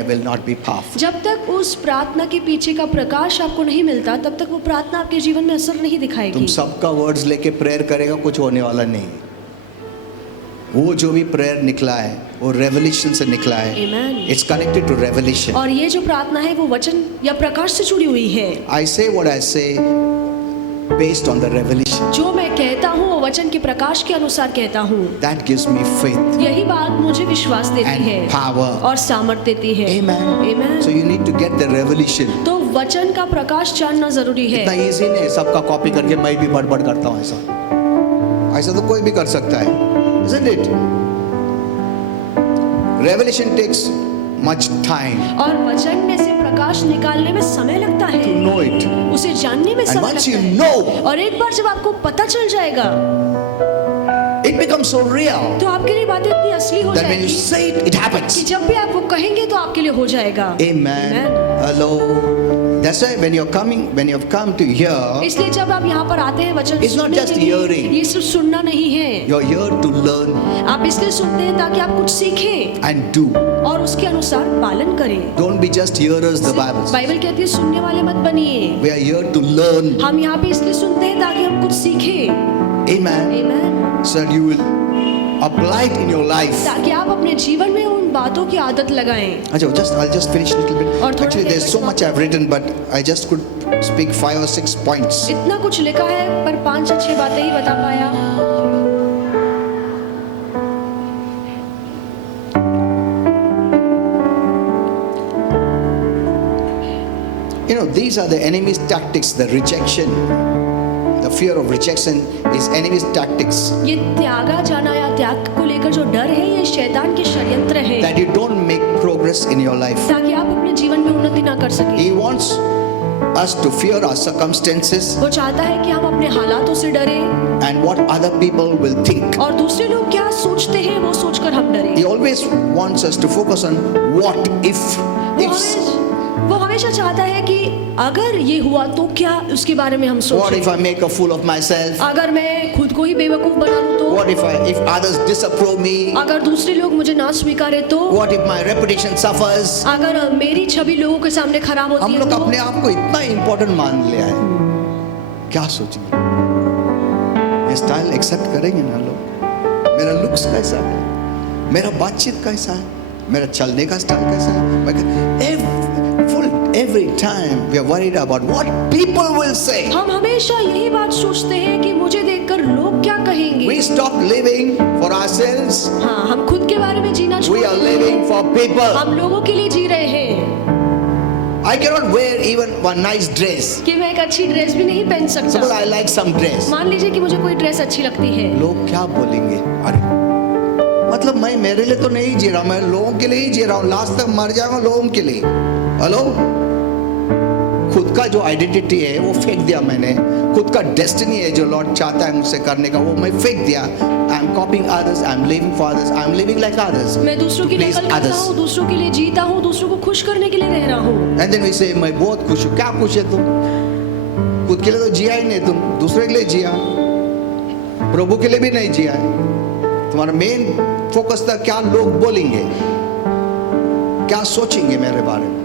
will not be powerful. जब तक उस प्रार्थना के पीछे का प्रकाश आपको नहीं मिलता तब तक वो प्रार्थना आपके जीवन में असर नहीं तुम दिखाएगी। सबका वर्ड्स लेके प्रेयर करेगा, कुछ होने वाला नहीं। वो जो भी प्रेयर निकला है वो रेवलेशन से निकला है। Amen. It's connected to revelation. और ये जो प्रार्थना है वो वचन या प्रकाश से जुड़ी हुई है। I say what I say based on the revelation. जो मैं कहता हूँ वो वचन के प्रकाश के अनुसार कहता हूँ। That gives me faith यही बात मुझे विश्वास देती and है power. और सामर्थ देती है। Amen. Amen. So you need to get the revelation. तो वचन का प्रकाश जानना जरूरी है। इतना इजी नहीं है सबका कॉपी करके मैं भी बड़बड़ करता हूँ ऐसा तो कोई भी कर सकता है, isn't it? Revelation takes much time और वचन में से प्रकाश निकालने में समय लगता to है, know it. उसे जानने में And समय once लगता you है। know, और एक बार जब आपको पता चल जाएगा it becomes so real तो आपके लिए बातें इतनी असली हो that when you जाएगी say it, it कि happens. जब भी आप वो कहेंगे तो आपके लिए हो जाएगा। Amen. Hello. That's why when you have come to hear, इसलिए जब आप यहाँ पर आते हैं वचन It's not सुनने just के लिए, hearing. ये सिर्फ सुनना नहीं है। you're here to learn आप इसलिए सुनते हैं ताकि आप कुछ सीखें and do. और उसके अनुसार पालन करें। Don't be just hearers, the Bible says. Bible कहती है सुनने वाले मत बनिए। We are here to learn. हम यहाँ पे इसलिए सुनते हैं ताकि हम कुछ सीखें। Amen. Amen. So that you will apply it in your life. ताकि आप अपने जीवन में उन बातों की आदत लगाएं। I'll just finish a little bit. और थोड़ा Actually, देर there's में so समाप्त much I've written, but I just could speak 5 or 6 points. इतना कुछ लिखा है पर 5 या 6 बातें ही बता पाया। You know, these are the enemy's tactics, the rejection. The fear of rejection is enemy's tactics. ये त्यागा जाना या त्याग को लेकर जो डर है ये शैतान के षड्यंत्र है That you don't make progress in your life. ताकि आप अपने जीवन में उन्नति ना कर सके। He wants us to fear our circumstances वो चाहता है कि हम अपने हालातों से डरे and what other people will think. और दूसरे लोग क्या सोचते हैं वो सोचकर हम डरे। He always wants us to focus on what if. वो हमेशा चाहता है कि अगर ये हुआ तो क्या, उसके बारे में हम What सोचें। if I make a fool of myself? अगर मैं खुद को ही बेवकूफ बना लूं तो, What if others disapprove me? अगर दूसरे लोग मुझे ना स्वीकारे तो, What if my reputation suffers? अगर मेरी छवि लोगों के सामने खराब होती हम है लोग तो, अपने आप को इतना इम्पोर्टेंट मान लिया है, क्या सोचेंगे? ये स्टाइल एक्सेप्ट करेंगे ना लोग? मेरा लुक्स कैसा है, मेरा बातचीत कैसा है, मेरा चलने का स्टाइल कैसा है? Every time we are worried about what people will say. हम हमेशा यही बात सोचते हैं कि मुझे देखकर लोग क्या कहेंगे। We stop living for ourselves. हाँ, हम खुद के बारे में जीना छोड़ We are देते हैं। living for people. हम लोगों के लिए जी रहे हैं। I cannot wear even one nice dress. कि मैं एक अच्छी ड्रेस भी नहीं पहन Suppose सकता। I like some dress. मान लीजिए कि मुझे कोई ड्रेस अच्छी लगती है, लोग क्या बोलेंगे? अरे मतलब मैं मेरे लिए तो नहीं जी रहा, मैं लोगों के लिए ही जी रहा हूँ, लास्ट तक मर जाऊंगा लोगों के लिए। हेलो, खुद का जो आइडेंटिटी है वो फेंक दिया मैंने, खुद का डेस्टिनी है जो लॉर्ड चाहता है मुझसे करने का वो मैं फेंक दिया। I am कॉपिंग others, I am living for others, I am living like others. मैं दूसरों की Please नकल करता others. हूँ, दूसरों के लिए जीता हूँ, दूसरों को खुश करने के लिए रह रहा हूँ। एंड देन वी से मैं बहुत खुश हूँ। क्या खुश है तुम? खुद के लिए तो जिया ही नहीं, तुम दूसरे के लिए जिया, प्रभु के लिए भी नहीं जिया है। तुम्हारा मेन फोकस था क्या लोग बोलेंगे, क्या सोचेंगे मेरे बारे में।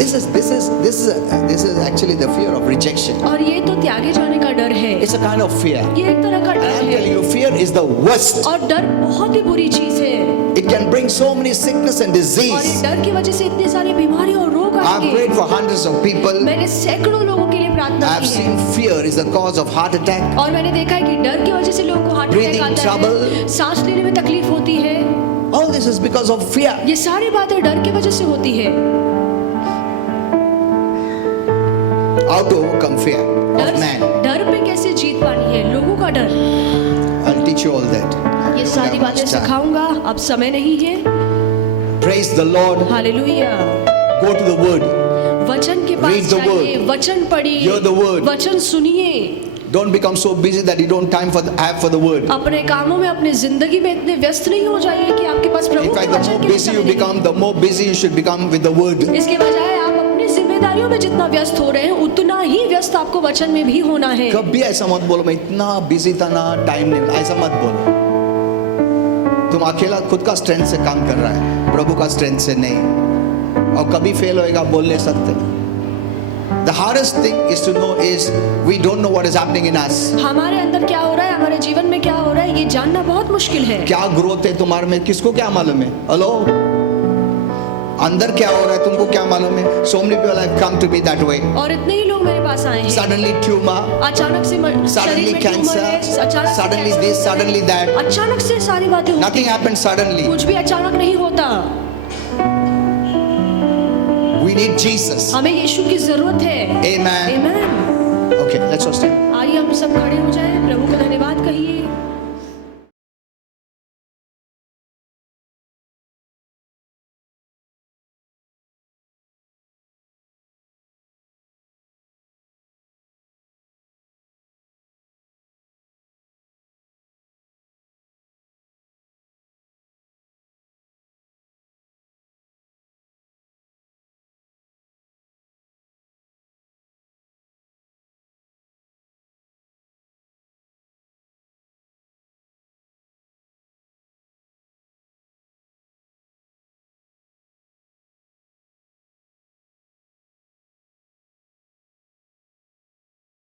This is actually the fear of rejection. और ये तो त्यागे जाने का डर है। It's a kind of fear. ये एक तरह का And डर I'm telling है you, fear is the worst. और डर बहुत ही बुरी चीज है। It can bring so many sickness and और ये disease. डर की वजह से इतनी सारी बीमारी और रोग I've आएंगे। prayed for hundreds of people. मैंने सैकड़ों लोगों के लिए प्रार्थना I've की है seen fear is the cause of heart attack, और मैंने देखा है कि डर की वजह से लोगों को हार्ट Breathing अटैक आता trouble. है, सांस लेने में तकलीफ होती है। all this is because of fear. ये सारी बातें डर की वजह से होती है। How to overcome fear of man? डर पे कैसे जीत पानी है, लोगों का डर। I'll teach you all that. ये सारी Never बातें much time. सिखाऊंगा, अब समय नहीं है। Praise the Lord. Hallelujah. Go to the Word. वचन के Read पास the जाइए, word. वचन पढ़िए, Hear the word. वचन सुनिए। Don't become so busy that you don't have for the Word. अपने कामों में, अपने जिंदगी में इतने व्यस्त नहीं हो जाइए कि आपके पास प्रभु In के fact, the वचन more के लिए busy समय you नहीं become, the more busy you should become with the Word. है। इसके बजाय आप अपनी जिम्मेदारियों में जितना व्यस्त हो रहे हैं उतना ही व्यस्त आपको वचन में भी होना है। कभी ऐसा मत बोलो मैं इतना बिजी था ना, टाइम नहीं, ऐसा मत बोलो। तुम अकेला खुद का स्ट्रेंथ से काम कर रहा है, प्रभु का स्ट्रेंथ से नहीं। और कभी फेल होएगा बोल नहीं सकते। The hardest thing is to know is we don't know what is happening in us. हमारे अंदर क्या हो रहा है, हमारे जीवन में क्या हो रहा है, ये जानना बहुत मुश्किल है। क्या ग्रोथ है तुम्हारे में, किसको क्या मालूम है? हेलो, अंदर क्या हो रहा है तुमको क्या मालूम है? So many people have come to me that way. और इतने ही लोग मेरे पास आए हैं। Suddenly tumor, अचानक से शरीर suddenly में ट्यूमर cancer, है, अचानक से suddenly कैंसर this, है, suddenly that. अचानक से सारी बातें होती Nothing हैं। happens suddenly. कुछ भी अचानक नहीं होता। We need Jesus. हमें यीशु की जरूरत है। Amen. आमीन। Okay, let's all stand. आइए हम सब खड़े हो जाएं, प्रभु को धन्यवाद कहिए।